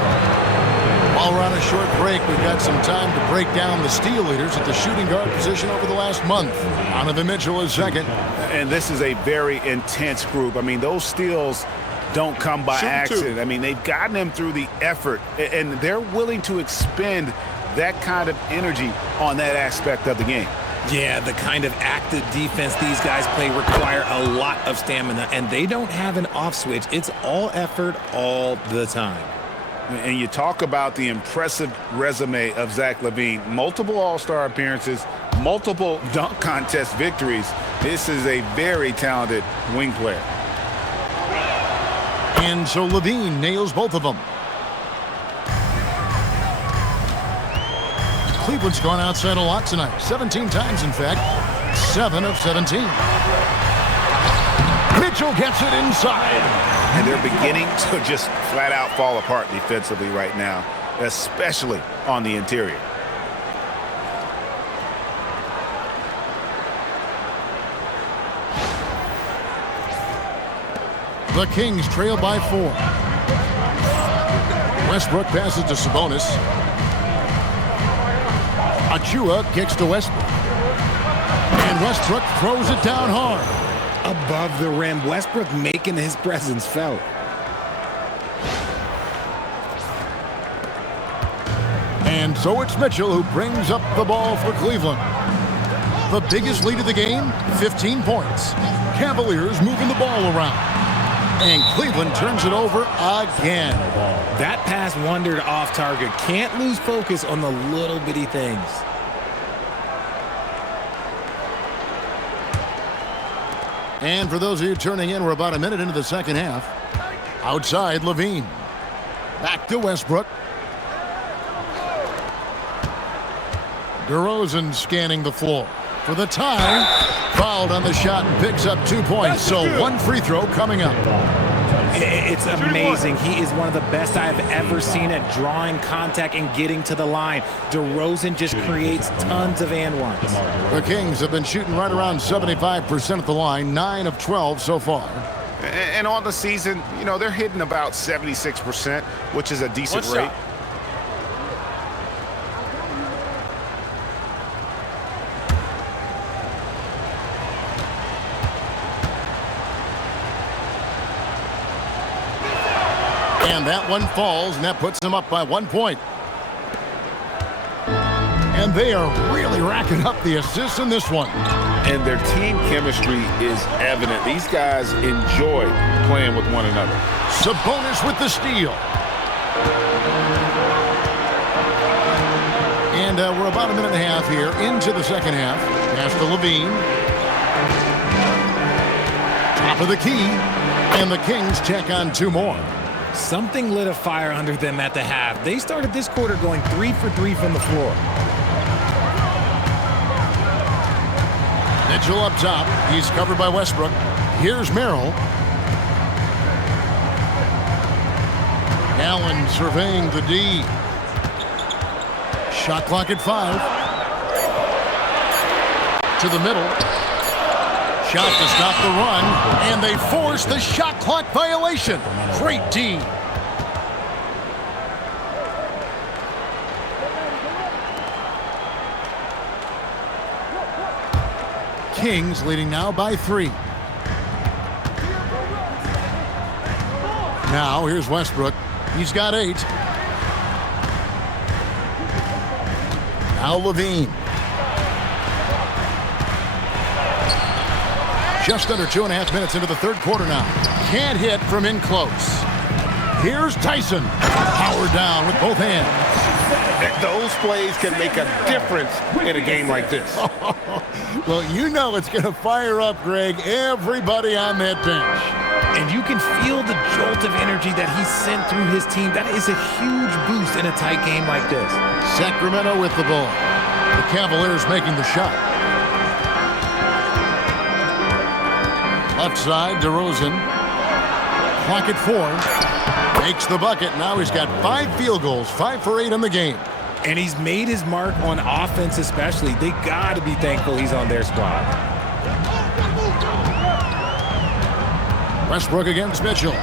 While we're on a short break, we've got some time to break down the steal leaders at the shooting guard position over the last month. Donovan Mitchell is second. And this is a very intense group. I mean, those steals don't come by accident. I mean, they've gotten them through the effort, and they're willing to expend that kind of energy on that aspect of the game. Yeah, the kind of active defense these guys play require a lot of stamina, and they don't have an off switch. It's all effort all the time. And you talk about the impressive resume of Zach LaVine. Multiple All-Star appearances, multiple dunk contest victories. This is a very talented wing player. And so LaVine nails both of them. Cleveland's gone outside a lot tonight. 17 times, in fact. 7 of 17. Mitchell gets it inside. And they're beginning to just flat out fall apart defensively right now, especially on the interior. The Kings trail by 4. Westbrook passes to Sabonis. Achua kicks to Westbrook. And Westbrook throws it down hard. Above the rim, Westbrook making his presence felt. And so it's Mitchell who brings up the ball for Cleveland. The biggest lead of the game, 15 points. Cavaliers moving the ball around. And Cleveland turns it over again. That pass wandered off target. Can't lose focus on the little bitty things. And for those of you turning in, we're about a minute into the second half. Outside, LaVine. Back to Westbrook. DeRozan scanning the floor. For the time, fouled on the shot and picks up 2 points. So 1 free throw coming up. It's amazing. He is one of the best I've ever seen at drawing contact and getting to the line. DeRozan just creates tons of and ones. The Kings have been shooting right around 75% at the line, 9 of 12 so far. And on the season, you know, they're hitting about 76%, which is a decent rate. And that one falls, and that puts them up by 1 point. And they are really racking up the assists in this one. And their team chemistry is evident. These guys enjoy playing with one another. Sabonis with the steal. And we're about a minute and a half here into the second half. Pass to LaVine. Top of the key. And the Kings check on 2 more. Something lit a fire under them at the half. They started this quarter going 3 for 3 from the floor. Mitchell up top. He's covered by Westbrook. Here's Merrill. Allen surveying the D. Shot clock at 5. To the middle. Shot to stop the run, and they force the shot clock violation. Great D. Kings leading now by 3. Now here's Westbrook. He's got 8. Now Levine. Just under 2.5 minutes into the third quarter now. Can't hit from in close. Here's Tyson. Powered down with both hands. Those plays can make a difference in a game like this. Well, you know it's going to fire up, Greg, everybody on that bench. And you can feel the jolt of energy that he sent through his team. That is a huge boost in a tight game like this. Sacramento with the ball. The Cavaliers making the shot. Left side, DeRozan. Clock at 4. Makes the bucket. Now he's got 5 field goals, 5 for 8 in the game. And he's made his mark on offense especially. They got to be thankful he's on their squad. Westbrook against Mitchell.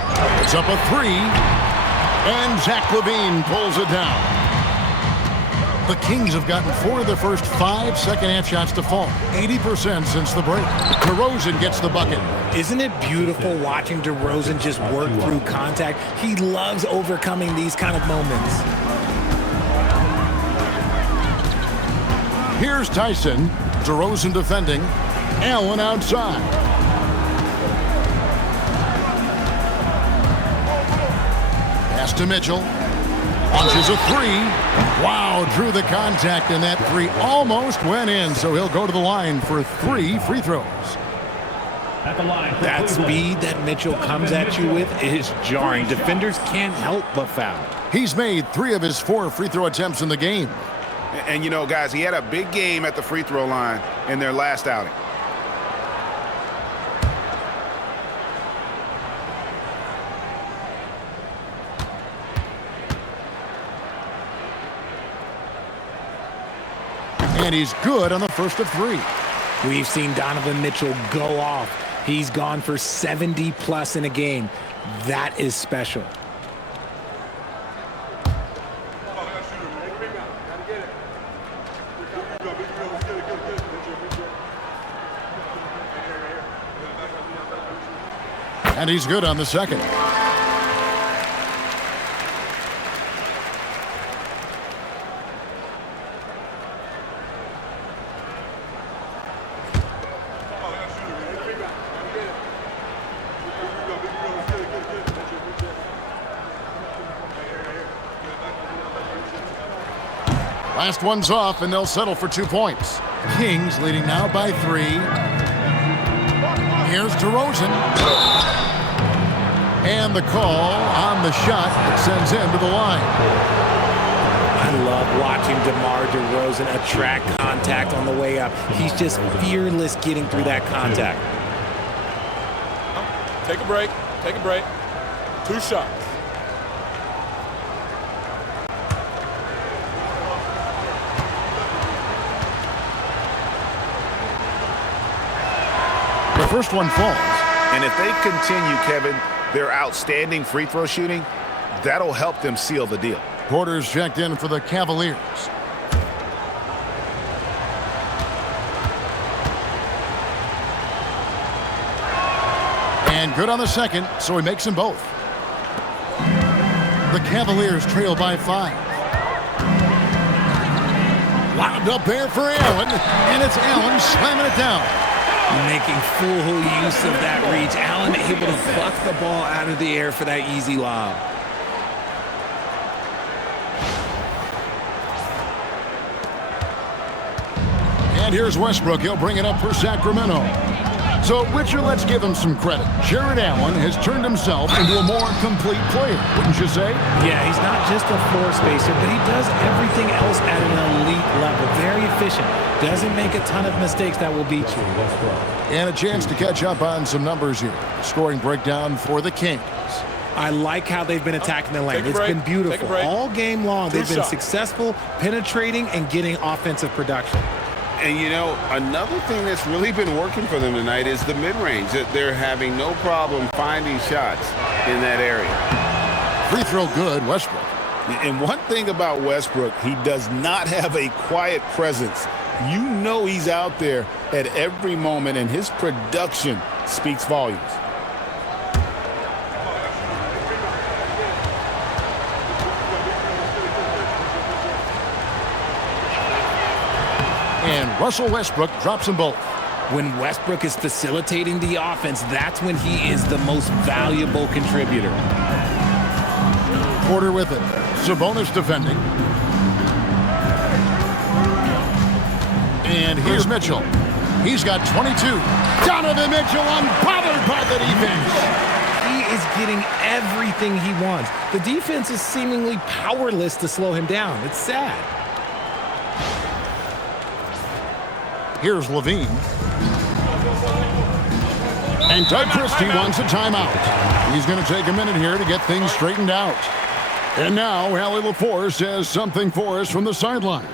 It's up a 3. And Zach LaVine pulls it down. The Kings have gotten 4 of their first 5 second-half shots to fall. 80% since the break. DeRozan gets the bucket. Isn't it beautiful watching DeRozan just work through contact? He loves overcoming these kind of moments. Here's Tyson. DeRozan defending. Allen outside. Pass to Mitchell. Launches a 3. Wow, drew the contact, and that 3 almost went in, so he'll go to the line for 3 free throws. At the line that speed that Mitchell comes at you with is jarring. Defenders can't help but foul. He's made 3 of his 4 free throw attempts in the game. And, you know, guys, he had a big game at the free throw line in their last outing. And he's good on the first of 3. We've seen Donovan Mitchell go off. He's gone for 70+ in a game. That is special. And he's good on the second. Last one's off, and they'll settle for 2 points. Kings leading now by 3. Here's DeRozan. And the call on the shot that sends him to the line. I love watching DeMar DeRozan attract contact on the way up. He's just fearless getting through that contact. Take a break. Take a break. 2 shots. The first one falls. And if they continue, Kevin, their outstanding free throw shooting, that'll help them seal the deal. Porter's checked in for the Cavaliers. And good on the second, so he makes them both. The Cavaliers trail by 5. Wound up there for Allen, and it's Allen slamming it down. Making full use of that reach. Allen able to pluck the ball out of the air for that easy lob. And here's Westbrook. He'll bring it up for Sacramento. So, Richard, let's give him some credit. Jared Allen has turned himself into a more complete player, wouldn't you say? Yeah, he's not just a floor spacer, but he does everything else at an elite level. Very efficient. Doesn't make a ton of mistakes that will beat you. And a chance to catch up on some numbers here. Scoring breakdown for the Kings. I like how they've been attacking the lane. It's been beautiful all game long. They've been successful penetrating and getting offensive production. And, you know, another thing that's really been working for them tonight is the mid-range. That they're having no problem finding shots in that area. Free throw good, Westbrook. And one thing about Westbrook, he does not have a quiet presence. You know he's out there at every moment, and his production speaks volumes. And Russell Westbrook drops them both. When Westbrook is facilitating the offense, that's when he is the most valuable contributor. Porter with it. Sabonis defending. And here's Mitchell. He's got 22. Donovan Mitchell unbothered by the defense. He is getting everything he wants. The defense is seemingly powerless to slow him down. It's sad. Here's Levine. And Doug Christie wants a timeout. He's going to take a minute here to get things straightened out. And now, Allie LaForce has something for us from the sideline.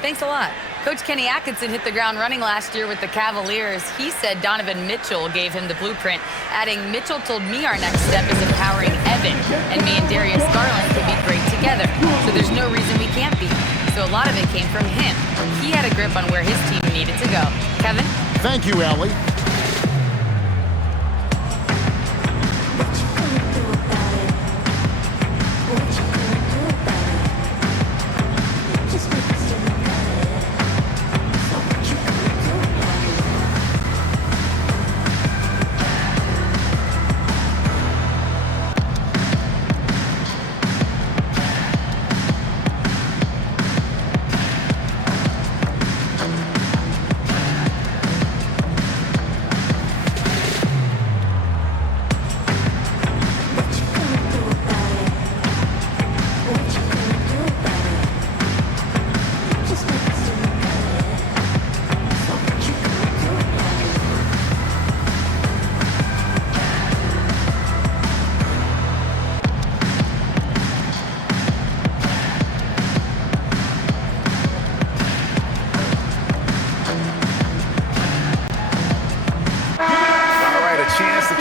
Thanks a lot. Coach Kenny Atkinson hit the ground running last year with the Cavaliers. He said Donovan Mitchell gave him the blueprint, adding, "Mitchell told me our next step is empowering Evan, and me and Darius Garland can be great together. So there's no reason we can't be." So a lot of it came from him. He had a grip on where his team needed to go. Kevin? Thank you, Allie.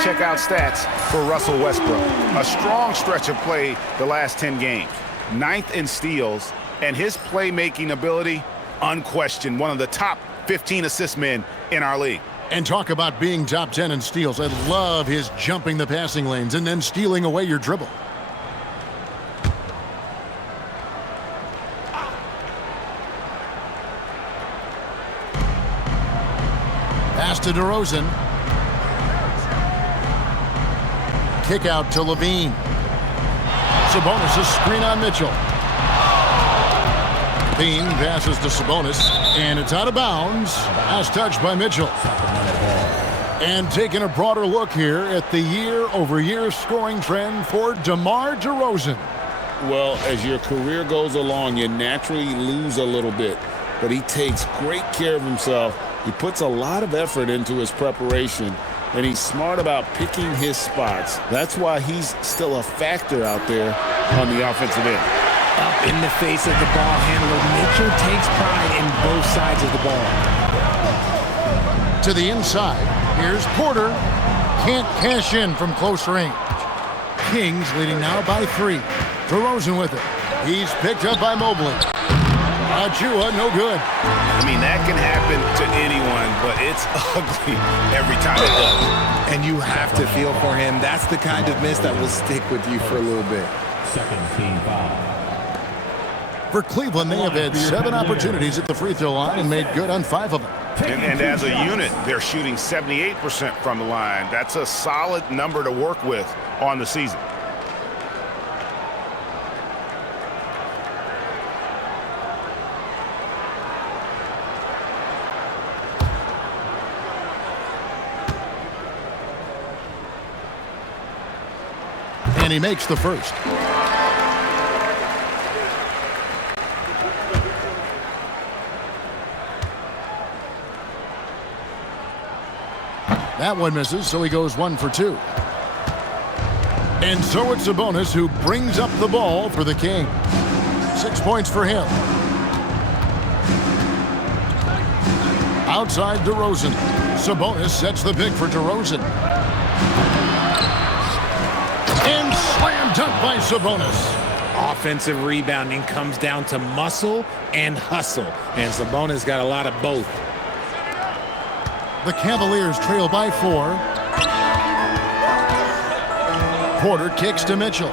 Check out stats for Russell Westbrook. A strong stretch of play the last 10 games. 9th in steals, and his playmaking ability, unquestioned, one of the top 15 assist men in our league. And talk about being top 10 in steals. I love his jumping the passing lanes and then stealing away your dribble. Pass to DeRozan. Kick out to Levine. Sabonis' screen on Mitchell. Levine passes to Sabonis, and it's out of bounds as touched by Mitchell. And taking a broader look here at the year-over-year scoring trend for DeMar DeRozan. Well, as your career goes along, you naturally lose a little bit, but he takes great care of himself. He puts a lot of effort into his preparation, and he's smart about picking his spots. That's why he's still a factor out there on the offensive end. Up in the face of the ball handler, Mitchell takes pride in both sides of the ball. To the inside, here's Porter. Can't cash in from close range. Kings leading now by 3. DeRozan with it. He's picked up by Mobley. Achua, no good. I mean, that can happen to anyone, but it's ugly every time it does. And you have to feel for him. That's the kind of miss that will stick with you for a little bit. Second team foul. For Cleveland, they have had 7 opportunities at the free throw line and made good on 5 of them. And as a unit, they're shooting 78% from the line. That's a solid number to work with on the season. And he makes the first. That one misses, so he goes 1 for 2. And so it's Sabonis who brings up the ball for the King. 6 points for him. Outside DeRozan. Sabonis sets the pick for DeRozan. And slam dunk by Sabonis. Offensive rebounding comes down to muscle and hustle, and Sabonis got a lot of both. The Cavaliers trail by 4. Porter kicks to Mitchell.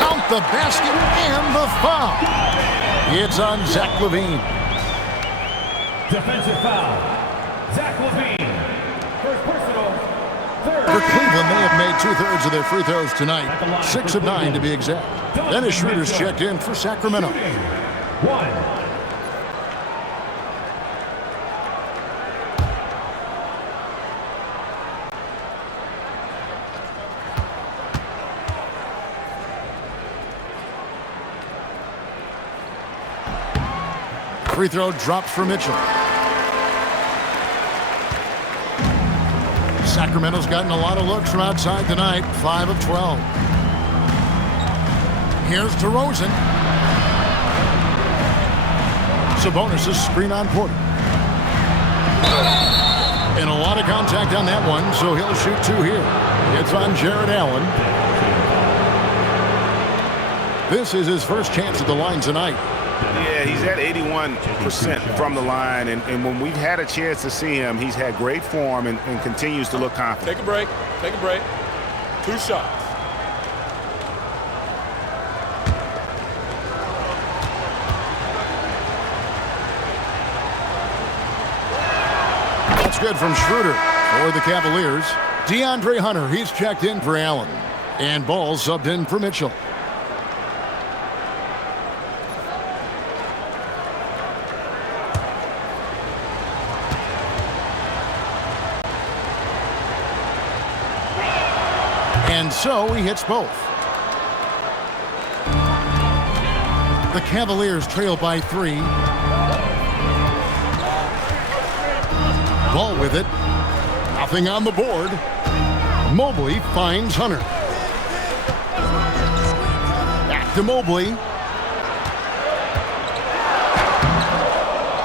Count the basket and the foul. It's on Zach LaVine. Defensive foul. Zach LaVine. First personal. Third. For Cleveland, they have made 2/3 of their free throws tonight. 6 of 9 to be exact. Dennis Schroeder's checked in for Sacramento. 1. Free throw drops for Mitchell. Sacramento's gotten a lot of looks from outside tonight. 5 of 12. Here's DeRozan. Sabonis' screen on Porter. And a lot of contact on that one, so he'll shoot 2 here. It's on Jared Allen. This is his first chance at the line tonight. Yeah, he's at 81% from the line, and when we've had a chance to see him, he's had great form and continues to look confident. Take a break. Take a break. 2 shots. That's good from Schroeder for the Cavaliers. DeAndre Hunter, he's checked in for Allen. And Ball subbed in for Mitchell. And so he hits both. The Cavaliers trail by 3. Ball with it. Nothing on the board. Mobley finds Hunter. Back to Mobley.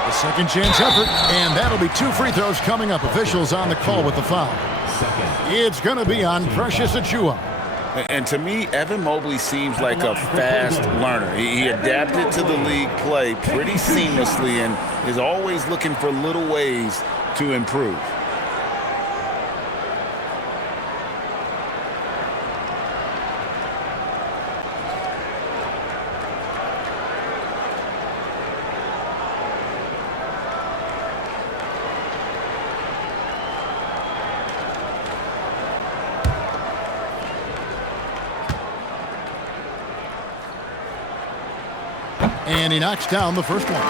The second chance effort, and that'll be 2 free throws coming up. Officials on the call with the foul. It's going to be on Precious Achiuwa. And to me, Evan Mobley seems like a fast learner. He adapted to the league play pretty seamlessly and is always looking for little ways to improve. And he knocks down the first one.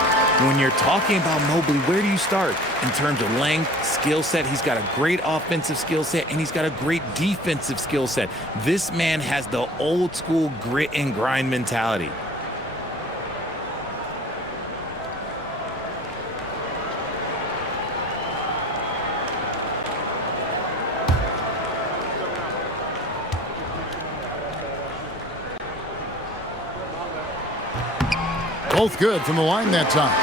When you're talking about Mobley, where do you start? In terms of length, skill set, he's got a great offensive skill set, and he's got a great defensive skill set. This man has the old school grit and grind mentality. Both good from the line that time.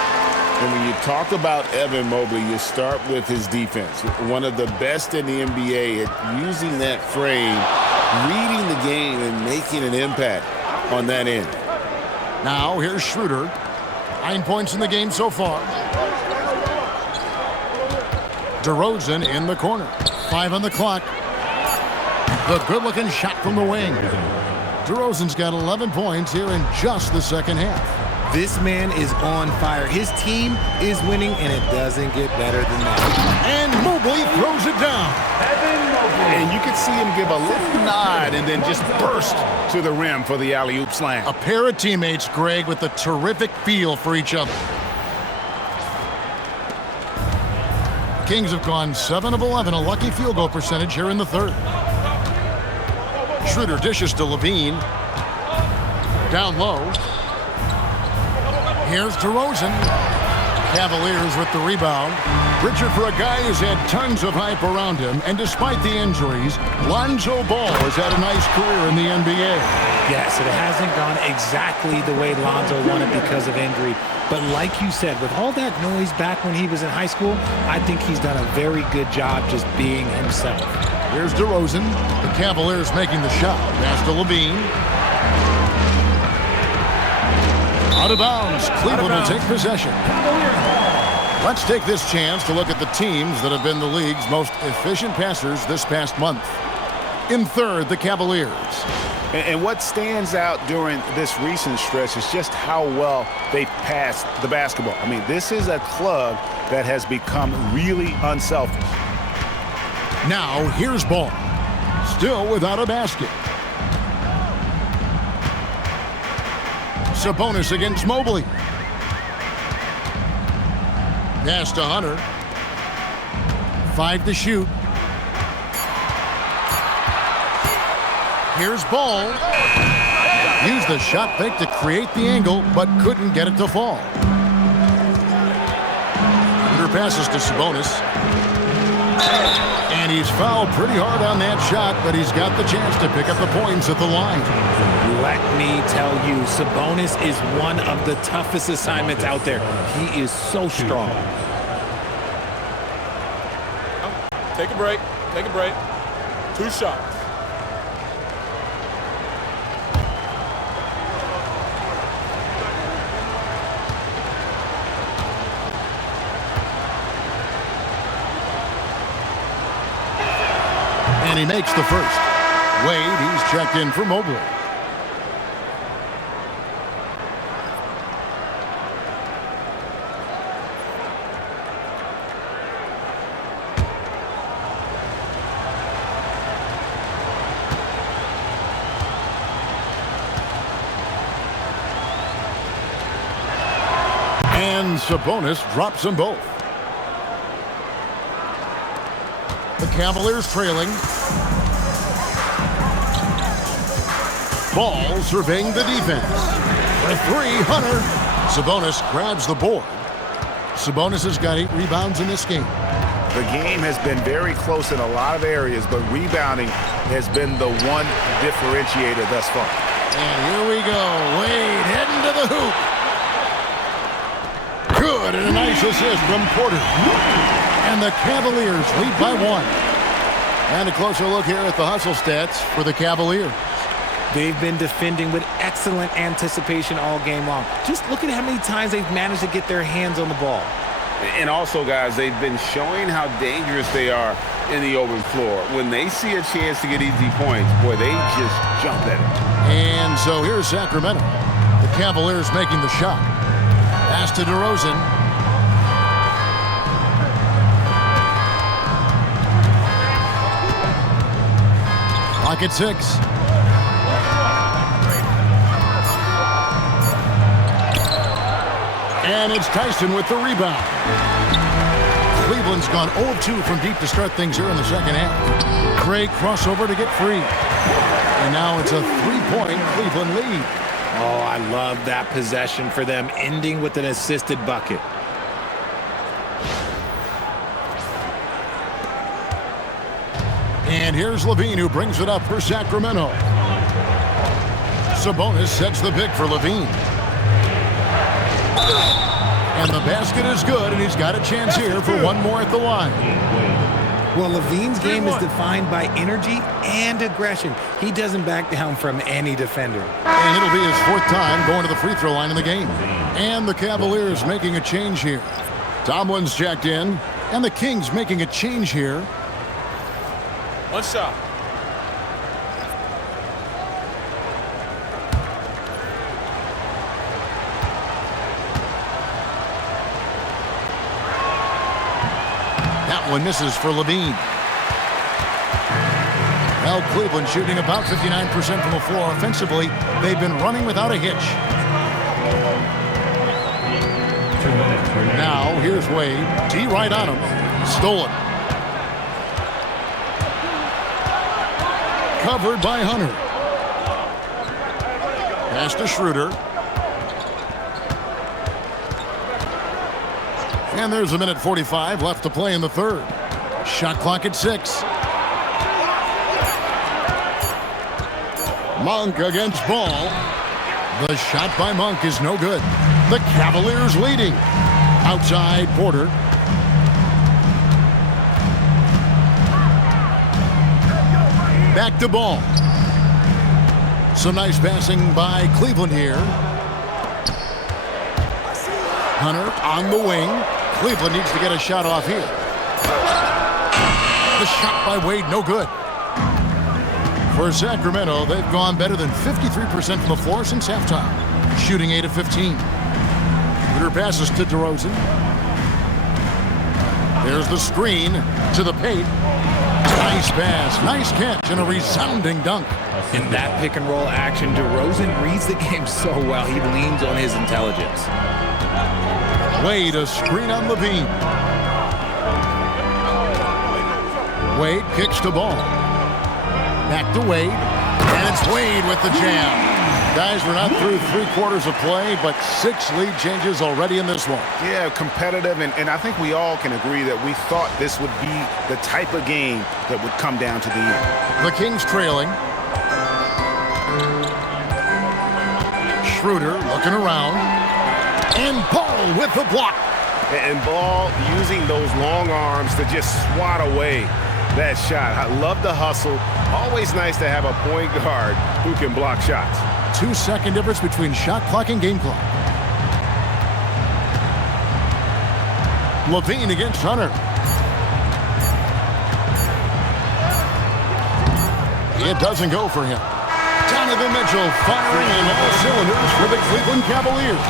And when you talk about Evan Mobley, you start with his defense. One of the best in the NBA at using that frame, reading the game, and making an impact on that end. Now here's Schroeder. 9 points in the game so far. DeRozan in the corner. 5 on the clock. The good-looking shot from the wing. DeRozan's got 11 points here in just the second half. This man is on fire. His team is winning, and it doesn't get better than that. And Mobley throws it down. And you could see him give a little nod and then just burst to the rim for the alley-oop slam. A pair of teammates, Greg, with a terrific feel for each other. Kings have gone 7 of 11, a lucky field goal percentage here in the third. Schroeder dishes to LaVine. Down low. Here's DeRozan. Cavaliers with the rebound. Richard, for a guy who's had tons of hype around him, and despite the injuries, Lonzo Ball has had a nice career in the NBA. Yes, it hasn't gone exactly the way Lonzo wanted because of injury. But like you said, with all that noise back when he was in high school, I think he's done a very good job just being himself. Here's DeRozan. The Cavaliers making the shot. Pass to Levine. Out of bounds. Cleveland will take possession. Let's take this chance to look at the teams that have been the league's most efficient passers this past month. In third, the Cavaliers. And what stands out during this recent stretch is just how well they passed the basketball. I mean, this is a club that has become really unselfish. Now, here's Ball. Still without a basket. Sabonis against Mobley. Pass to Hunter. 5 to shoot. Here's Ball. Used the shot fake to create the angle, but couldn't get it to fall. Hunter passes to Sabonis. And he's fouled pretty hard on that shot, but he's got the chance to pick up the points at the line. Let me tell you, Sabonis is one of the toughest assignments out there. He is so strong. Take a break. Take a break. 2 shots. And he makes the first. Wade, he's checked in for Mobley. And Sabonis drops them both. The Cavaliers trailing. Ball surveying the defense. For 3, Hunter. Sabonis grabs the board. Sabonis has got 8 rebounds in this game. The game has been very close in a lot of areas, but rebounding has been the one differentiator thus far. And here we go. Wade heading to the hoop. Good, and a nice assist from Porter. And the Cavaliers lead by 1. And a closer look here at the hustle stats for the Cavaliers. They've been defending with excellent anticipation all game long. Just look at how many times they've managed to get their hands on the ball. And also, guys, they've been showing how dangerous they are in the open floor. When they see a chance to get easy points, boy, they just jump at it. And so here's Sacramento. The Cavaliers making the shot. Pass to DeRozan. Clock at 6. And it's Tyson with the rebound. Cleveland's gone 0-2 from deep to start things here in the second half. Great crossover to get free. And now it's a 3-point Cleveland lead. Oh, I love that possession for them, ending with an assisted bucket. And here's Levine, who brings it up for Sacramento. Sabonis sets the pick for Levine. And the basket is good, and he's got a chance here for one more at the line. Well, Levine's game is defined by energy and aggression. He doesn't back down from any defender. And it'll be his 4th time going to the free throw line in the game. And the Cavaliers making a change here. Tomlin's checked in, and the Kings making a change here. 1 shot. That one misses for Levine. Well, Cleveland shooting about 59% from the floor. Offensively, they've been running without a hitch. Now, here's Wade. D right on him. Stolen. Covered by Hunter. Pass to Schroeder. And there's a minute 45 left to play in the third. Shot clock at 6. Monk against Ball. The shot by Monk is no good. The Cavaliers leading. Outside Porter. Back to Ball. Some nice passing by Cleveland here. Hunter on the wing. Cleveland needs to get a shot off here. The shot by Wade, no good. For Sacramento, they've gone better than 53% from the floor since halftime, shooting 8 of 15. Peter passes to DeRozan. There's the screen to the paint. Nice pass, nice catch, and a resounding dunk. In that pick and roll action, DeRozan reads the game so well. He leans on his intelligence. Wade, a screen on Levine. Wade kicks the ball. Back to Wade, and it's Wade with the jam. Guys, we're not through 3 quarters of play, but 6 lead changes already in this one. Yeah, competitive, and I think we all can agree that we thought this would be the type of game that would come down to the end. The Kings trailing. Schroeder looking around. And Ball with the block. And Ball using those long arms to just swat away that shot. I love the hustle. Always nice to have a point guard who can block shots. 2-second difference between shot clock and game clock. Levine against Hunter. It doesn't go for him. Donovan Mitchell firing on all cylinders for the Cleveland Cavaliers.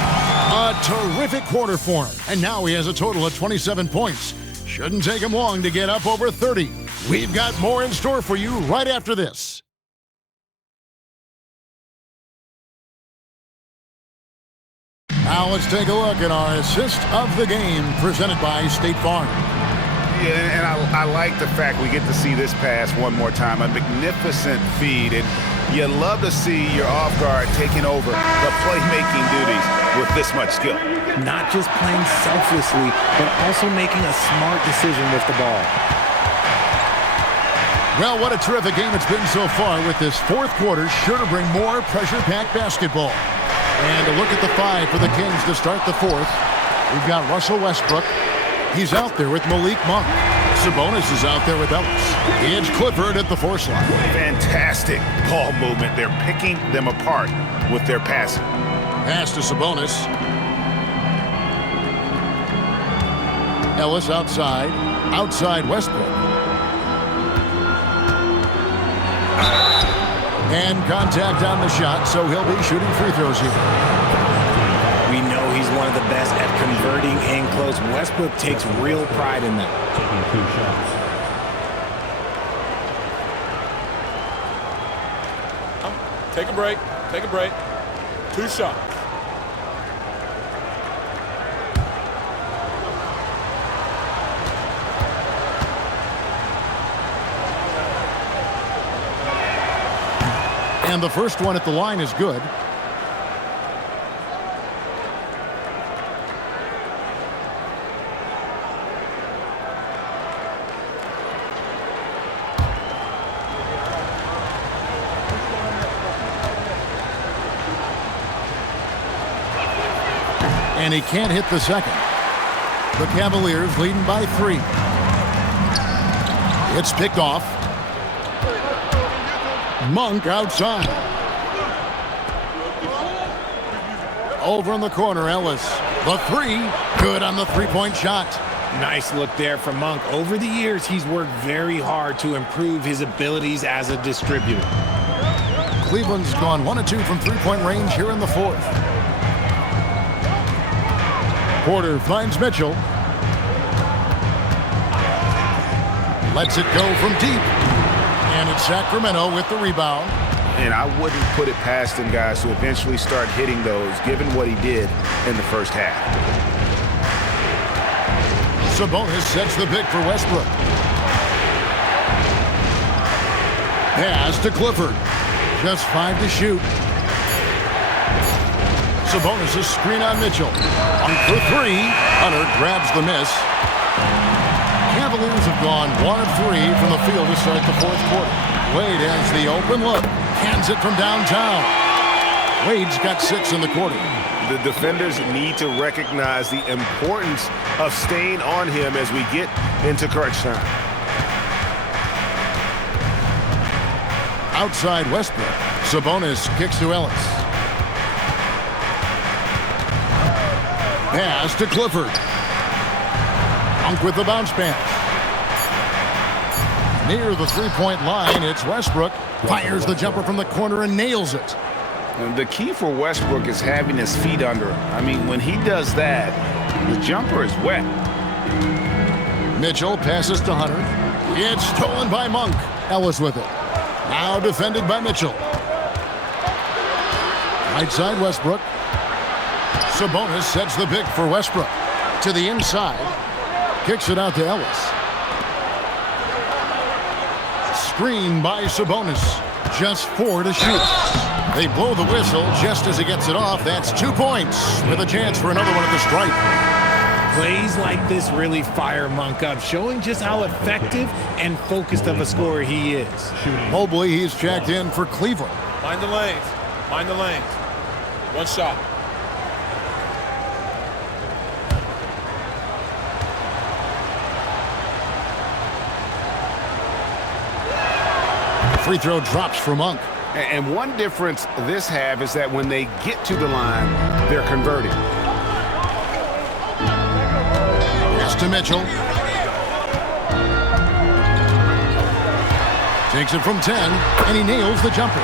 A terrific quarter for him. And now he has a total of 27 points. Shouldn't take him long to get up over 30. We've got more in store for you right after this. Now let's take a look at our assist of the game presented by State Farm. Yeah, and I like the fact we get to see this pass one more time. A magnificent feed, and you love to see your off guard taking over the playmaking duties with this much skill. Not just playing selflessly, but also making a smart decision with the ball. Well, what a terrific game it's been so far, with this fourth quarter sure to bring more pressure-packed basketball. And a look at the 5 for the Kings to start the fourth. We've got Russell Westbrook. He's out there with Malik Monk. Sabonis is out there with Ellis. It's Clifford at the force line. Fantastic ball movement. They're picking them apart with their passing. Pass to Sabonis. Ellis outside. Outside Westbrook. And contact on the shot, so he'll be shooting free throws here. We know he's one of the best at converting in close. Westbrook takes real pride in that. Taking 2 shots. Take a break. Take a break. 2 shots. And the first one at the line is good. And he can't hit the second. The Cavaliers leading by 3. It's picked off. Monk outside. Over in the corner, Ellis. The 3, good on the 3-point shot. Nice look there from Monk. Over the years, he's worked very hard to improve his abilities as a distributor. Cleveland's gone 1 of 2 from 3-point range here in the fourth. Porter finds Mitchell. Lets it go from deep. And it's Sacramento with the rebound. And I wouldn't put it past him, guys, to eventually start hitting those, given what he did in the first half. Sabonis sets the pick for Westbrook. Pass to Clifford. Just 5 to shoot. Sabonis' screen on Mitchell. On for three. Hunter grabs the miss. Cavaliers have gone 1 of 3 from the field to start the fourth quarter. Wade has the open look. Hands it from downtown. Wade's got 6 in the quarter. The defenders need to recognize the importance of staying on him as we get into crunch time. Outside Westbrook. Sabonis kicks to Ellis. Pass to Clifford. Monk with the bounce pass. Near the three-point line, it's Westbrook. Fires the jumper from the corner and nails it. And the key for Westbrook is having his feet under him. I mean, when he does that, the jumper is wet. Mitchell passes to Hunter. It's stolen by Monk. Ellis with it. Now defended by Mitchell. Right side Westbrook. Sabonis sets the pick for Westbrook. To the inside. Kicks it out to Ellis. Screen by Sabonis. Just 4 to shoot. They blow the whistle just as he gets it off. That's 2 points with a chance for another one at the stripe. Plays like this really fire Monk up, showing just how effective and focused of a scorer he is. Mobley, he's checked in for Cleveland. Mind the lanes. Mind the lanes. One shot. Free throw drops for Monk. And one difference this half is that when they get to the line, they're converting. Pass to Mitchell. Takes it from 10, and he nails the jumper.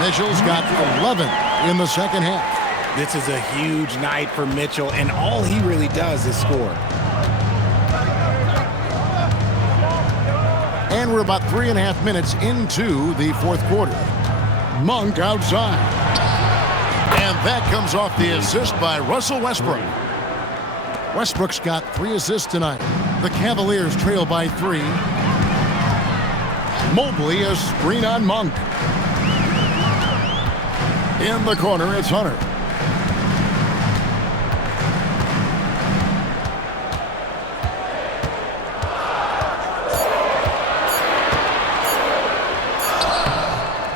Mitchell's got 11 in the second half. This is a huge night for Mitchell, and all he really does is score. And we're about 3.5 minutes into the fourth quarter. Monk outside. And that comes off the assist by Russell Westbrook. Westbrook's got 3 assists tonight. The Cavaliers trail by 3. Mobley, a screen on Monk. In the corner, it's Hunter.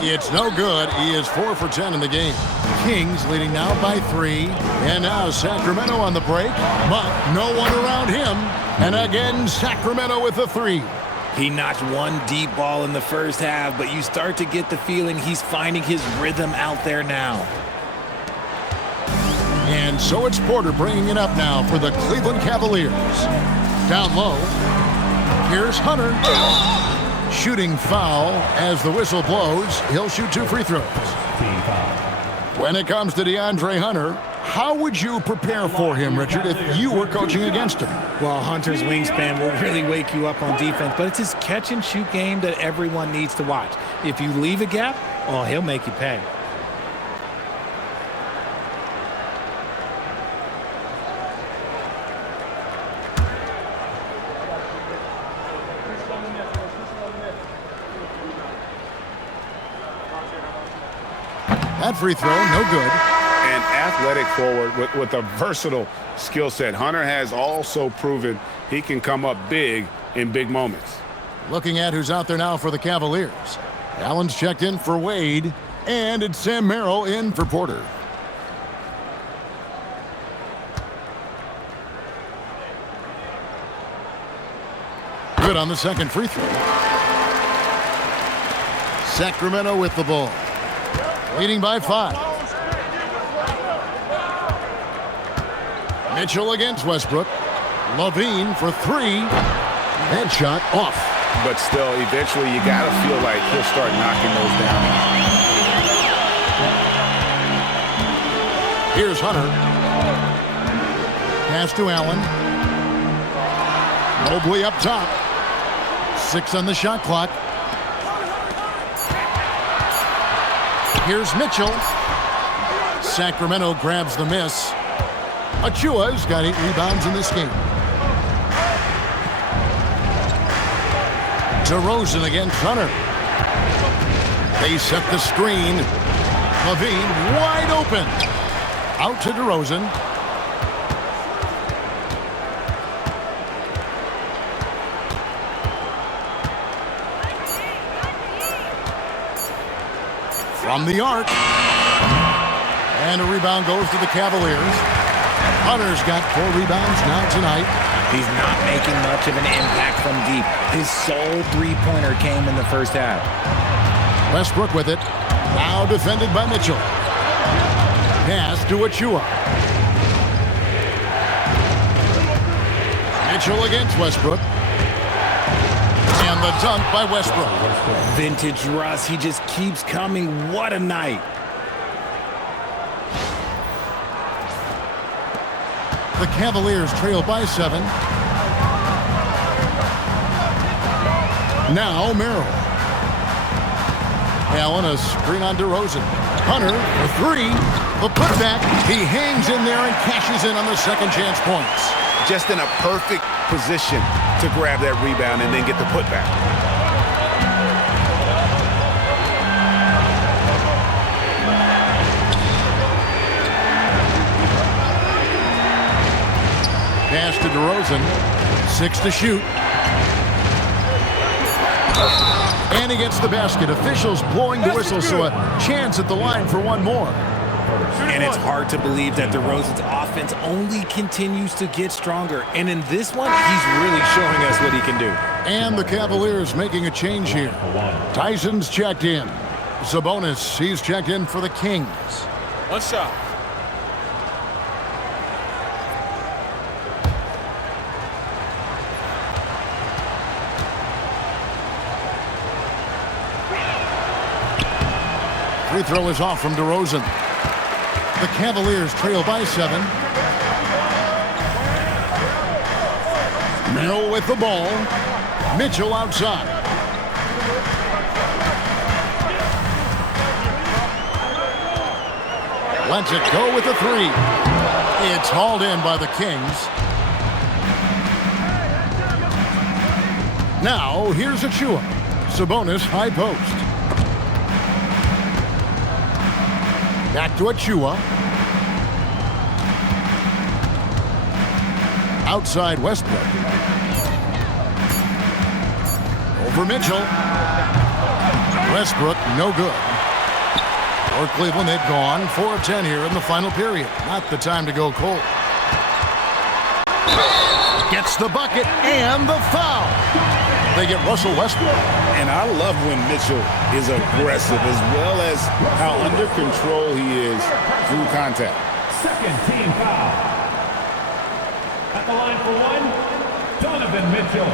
It's no good. He is 4 for 10 in the game. Kings leading now by 3. And now Sacramento on the break. But no one around him. And again, Sacramento with the 3. He notched one deep ball in the first half, but you start to get the feeling he's finding his rhythm out there now. And so it's Porter bringing it up now for the Cleveland Cavaliers. Down low. Here's Hunter. Shooting foul as the whistle blows. He'll shoot 2 free throws. When it comes to DeAndre Hunter, how would you prepare for him, Richard, if you were coaching against him? Well, Hunter's wingspan will really wake you up on defense, but it's his catch-and-shoot game that everyone needs to watch. If you leave a gap, well, he'll make you pay. That free throw, no good. An athletic forward with a versatile skill set. Hunter has also proven he can come up big in big moments. Looking at who's out there now for the Cavaliers. Allen's checked in for Wade, and it's Sam Merrill in for Porter. Good on the second free throw. Sacramento with the ball. Leading by 5. Mitchell against Westbrook. Levine for 3. Headshot off. But still, eventually you got to feel like he'll start knocking those down. Here's Hunter. Pass to Allen. Mobley up top. 6 on the shot clock. Here's Mitchell. Sacramento grabs the miss. Achua's got 8 rebounds in this game. DeRozan against Hunter. They set the screen. Levine wide open. Out to DeRozan. From the arc. And a rebound goes to the Cavaliers. Hunter's got 4 rebounds now tonight. He's not making much of an impact from deep. His sole three-pointer came in the first half. Westbrook with it. Now defended by Mitchell. Pass to Achua. Mitchell against Westbrook. And the dunk by Westbrook. Vintage Russ, he just keeps coming. What a night. The Cavaliers trail by 7. Now Merrill. Allen, a screen on DeRozan. Hunter, for 3. The putback. He hangs in there and cashes in on the second chance points. Just in a perfect position to grab that rebound and then get the putback. Pass to DeRozan. 6 to shoot. And he gets the basket. Officials blowing the whistle, so a chance at the line for one more. And it's hard to believe that DeRozan's offense only continues to get stronger. And in this one, he's really showing us what he can do. And the Cavaliers making a change here. Tyson's checked in. Sabonis, he's checked in for the Kings. 1 shot. Free throw is off from DeRozan. The Cavaliers trail by 7. Merrill with the ball. Mitchell outside. Lets it go with the 3. It's hauled in by the Kings. Now here's Achua. Sabonis high post. Back to Achua. Outside Westbrook. Over Mitchell. Westbrook, no good. For Cleveland, they've gone 4 of 10 here in the final period. Not the time to go cold. Gets the bucket and the foul. They get Russell Westbrook. And I love when Mitchell is aggressive as well as how under control he is through contact. Second team foul. At the line for 1, Donovan Mitchell.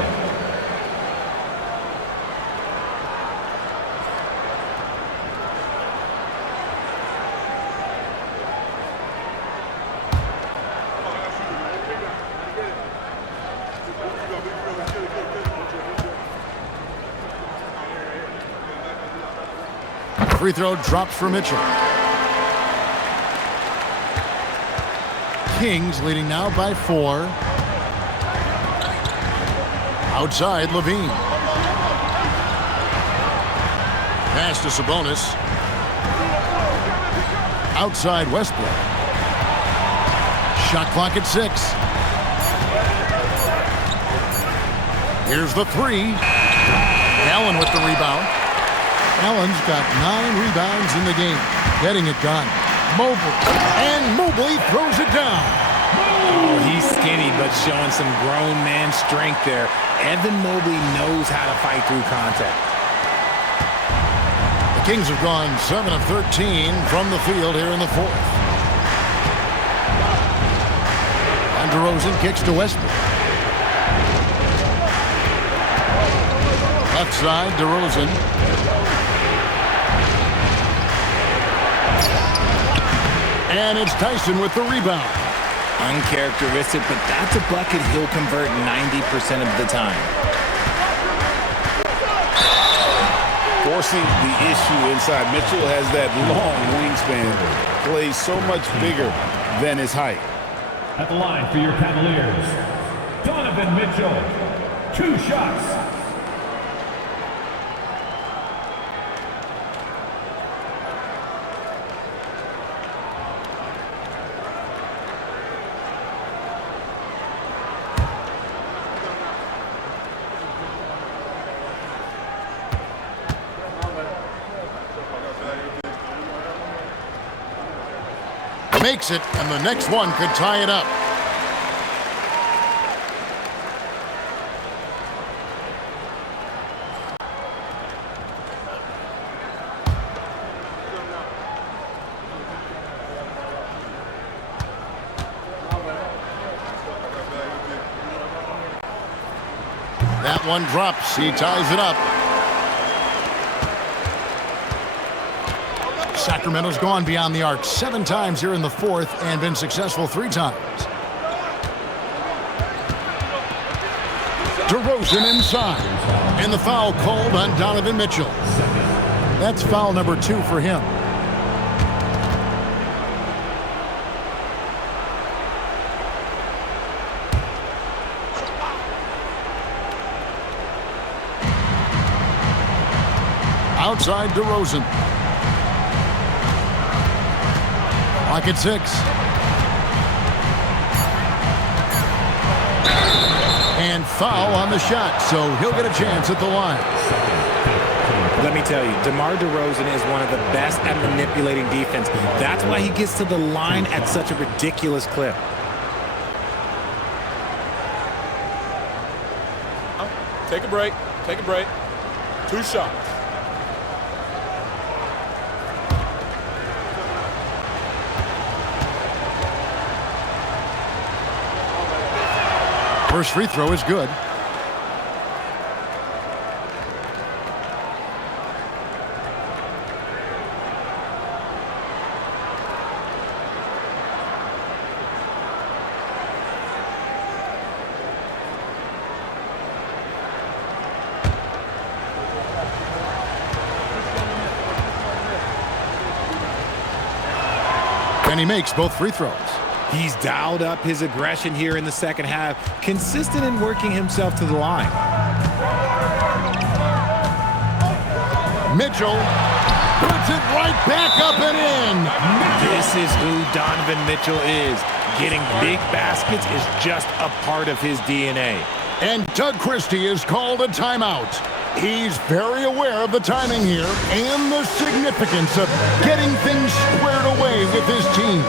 Free throw drops for Mitchell. Kings leading now by 4. Outside Levine. Pass to Sabonis. Outside Westbrook. Shot clock at 6. Here's the 3. Allen with the rebound. Allen's got 9 rebounds in the game. Getting it done. Mobley. And Mobley throws it down. Oh, he's skinny, but showing some grown man strength there. Evan Mobley knows how to fight through contact. The Kings have gone 7 of 13 from the field here in the 4th. And DeRozan kicks to Westbrook. Left side, DeRozan. And it's Tyson with the rebound. Uncharacteristic, but that's a bucket he'll convert 90% of the time. Forcing the issue inside. Mitchell has that long wingspan. Plays so much bigger than his height. At the line for your Cavaliers, Donovan Mitchell. 2 shots. Makes it, and the next one could tie it up. That one drops. He ties it up. Sacramento's gone beyond the arc 7 times here in the fourth and been successful 3 times. DeRozan inside. And the foul called on Donovan Mitchell. That's foul number 2 for him. Outside DeRozan. Clock at 6. And foul on the shot, so he'll get a chance at the line. Let me tell you, DeMar DeRozan is one of the best at manipulating defense. That's why he gets to the line at such a ridiculous clip. Take a break. Take a break. 2 shots. First free throw is good. And he makes both free throws. He's dialed up his aggression here in the second half, consistent in working himself to the line. Mitchell puts it right back up and in. This is who Donovan Mitchell is. Getting big baskets is just a part of his DNA. And Doug Christie is called a timeout. He's very aware of the timing here and the significance of getting things squared away with his team.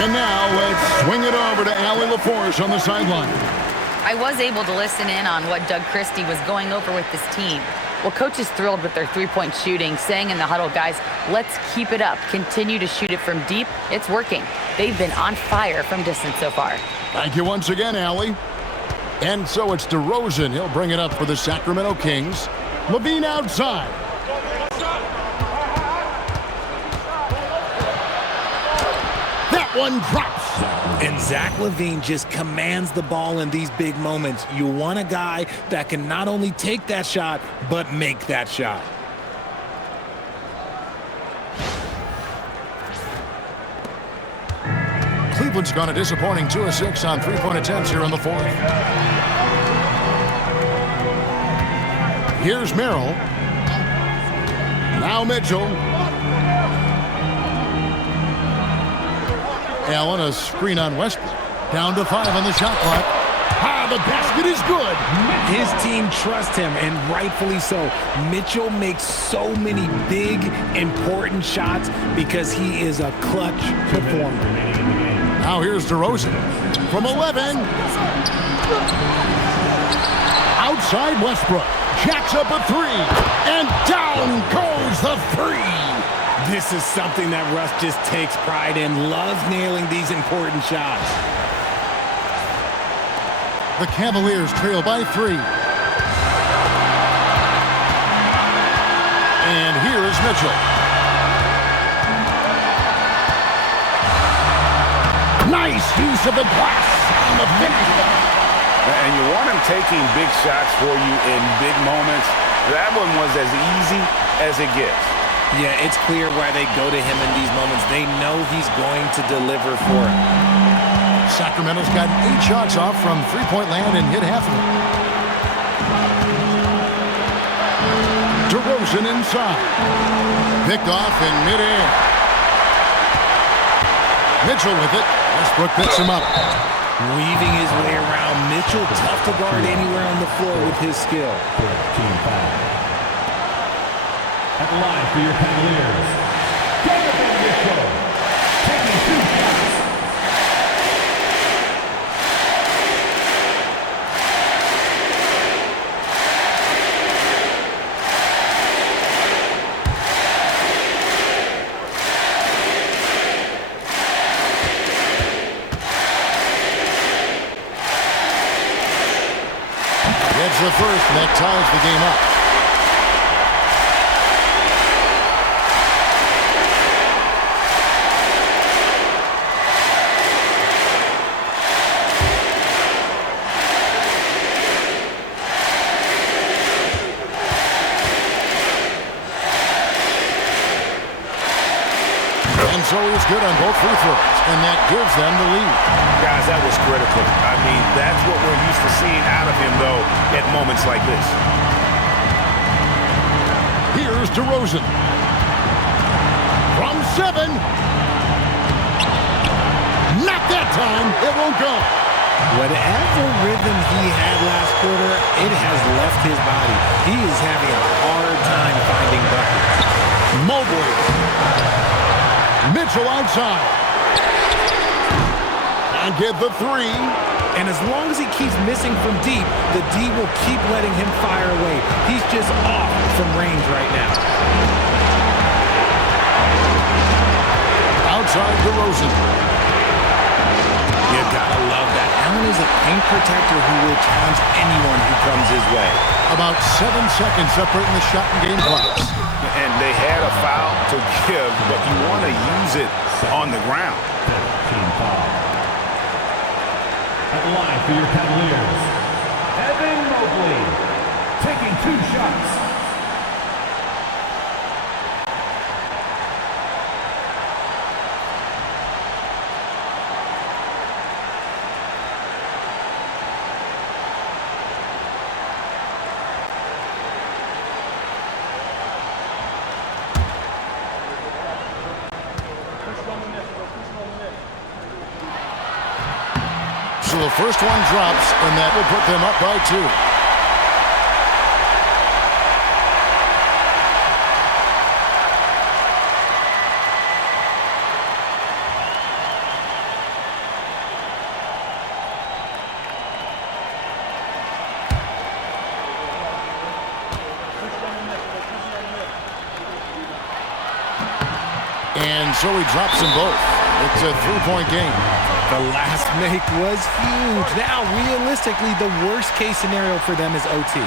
And now let's swing it over to Allie LaForce on the sideline. I was able to listen in on what Doug Christie was going over with this team. Well, coach is thrilled with their three-point shooting, saying in the huddle, guys, let's keep it up. Continue to shoot it from deep. It's working. They've been on fire from distance so far. Thank you once again, Allie. And so it's DeRozan. He'll bring it up for the Sacramento Kings. Levine outside. That one drops. And Zach LaVine just commands the ball in these big moments. You want a guy that can not only take that shot, but make that shot. Cleveland's gone a disappointing 2 of 6 on three-point attempts here in the fourth. Here's Merrill. Now Mitchell. Allen, a screen on Westbrook. Down to 5 on the shot clock. The basket is good. His team trusts him, and rightfully so. Mitchell makes so many big, important shots because he is a clutch performer. Now here's DeRozan from 11. Outside Westbrook. Jacks up a three, and down goes the three. This is something that Russ just takes pride in. Loves nailing these important shots. The Cavaliers trail by 3. And here is Mitchell. Nice use of the glass on the finish. And you want him taking big shots for you in big moments. That one was as easy as it gets. Yeah, it's clear why they go to him in these moments. They know he's going to deliver for him. Sacramento's gotten 8 shots off from three-point land and hit half of them. DeRozan inside. Picked off in midair. Mitchell with it. Westbrook picks him up. Weaving his way around. Mitchell, tough to guard anywhere on the floor with his skill. At the line for your Cavaliers, Mitchell, taking 2 shots. Gets the first, and that ties the game up. And so he's good on both free throws, and that gives them the lead. Guys, that was critical. I mean, that's what we're used to seeing out of him, though, at moments like this. Here's DeRozan. From 7. Not that time. It won't go. Whatever rhythm he had last quarter, it has left his body. He is having a hard time finding buckets. Mobley. Mitchell outside. And get the 3. And as long as he keeps missing from deep, the D will keep letting him fire away. He's just off from range right now. Outside DeRozan. You gotta love that. Allen is a paint protector who will challenge anyone who comes his way. About 7 seconds separating the shot and game clocks. And they had a foul to give, but you want to use it on the ground. Team foul. At the line for your Cavaliers, Evan Mobley, taking 2 shots. So the first one drops, and that will put them up by 2. And so he drops them both. It's a 3-point game. The last make was huge. Now, realistically, the worst-case scenario for them is OT.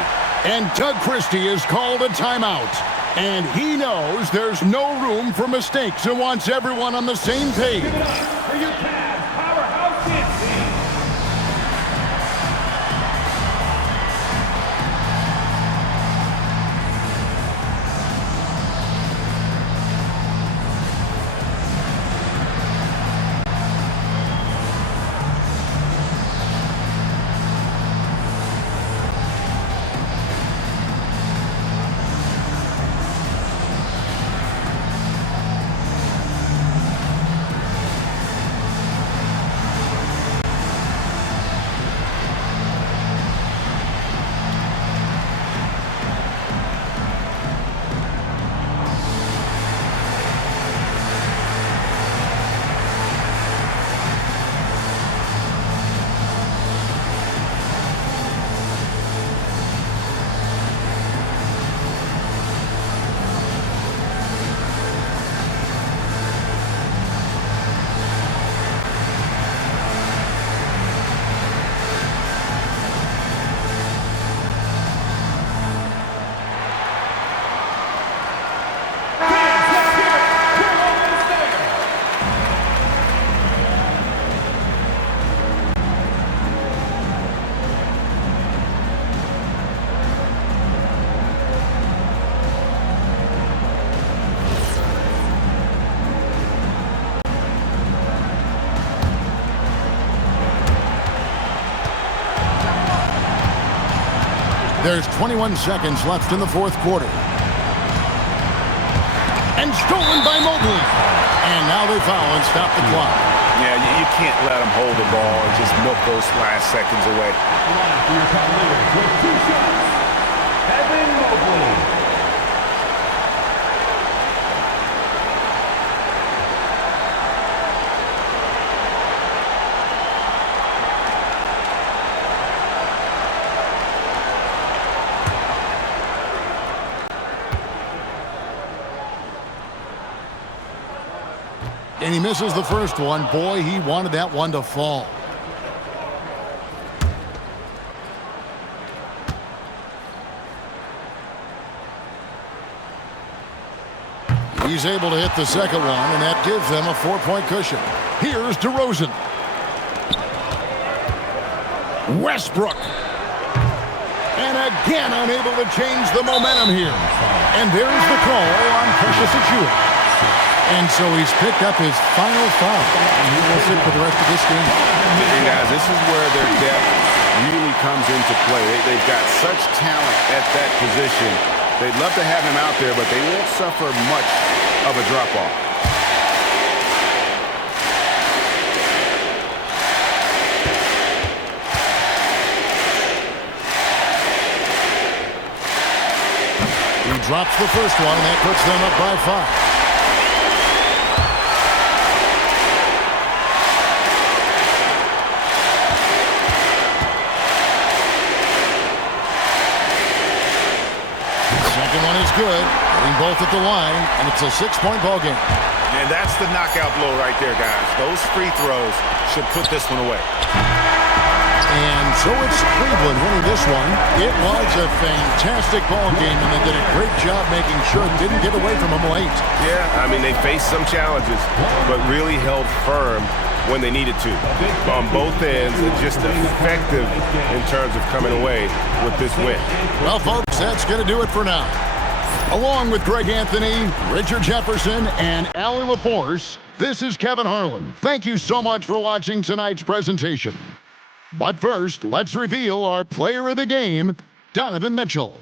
And Doug Christie has called a timeout. And he knows there's no room for mistakes and wants everyone on the same page. Give it up for your Cavs powerhouse dance team. There's 21 seconds left in the fourth quarter. And stolen by Mobley. And now they foul and stop the clock. Yeah, you can't let them hold the ball and just milk those last seconds away. For your Cavaliers with 2 shots, Evan Mobley. And he misses the first one. Boy, he wanted that one to fall. He's able to hit the second one, and that gives them a 4-point cushion. Here's DeRozan. Westbrook. And again, unable to change the momentum here. And there's the call on Precious Achiuwa. And so he's picked up his final foul. And he will sit for the rest of this game. And guys, this is where their depth really comes into play. They've got such talent at that position. They'd love to have him out there, but they won't suffer much of a drop-off. He drops the first one, and that puts them up by 5. Second one is good. Getting both at the line, and it's a 6-point ball game. And that's the knockout blow right there, guys. Those free throws should put this one away. And so it's Cleveland winning this one. It was a fantastic ball game, and they did a great job making sure it didn't get away from them late. Yeah, I mean, they faced some challenges, but really held firm when they needed to. On both ends, and just effective in terms of coming away with this win. Well, folks, that's going to do it for now. Along with Greg Anthony, Richard Jefferson, and Allie LaForce, this is Kevin Harlan. Thank you so much for watching tonight's presentation. But first, let's reveal our player of the game, Donovan Mitchell.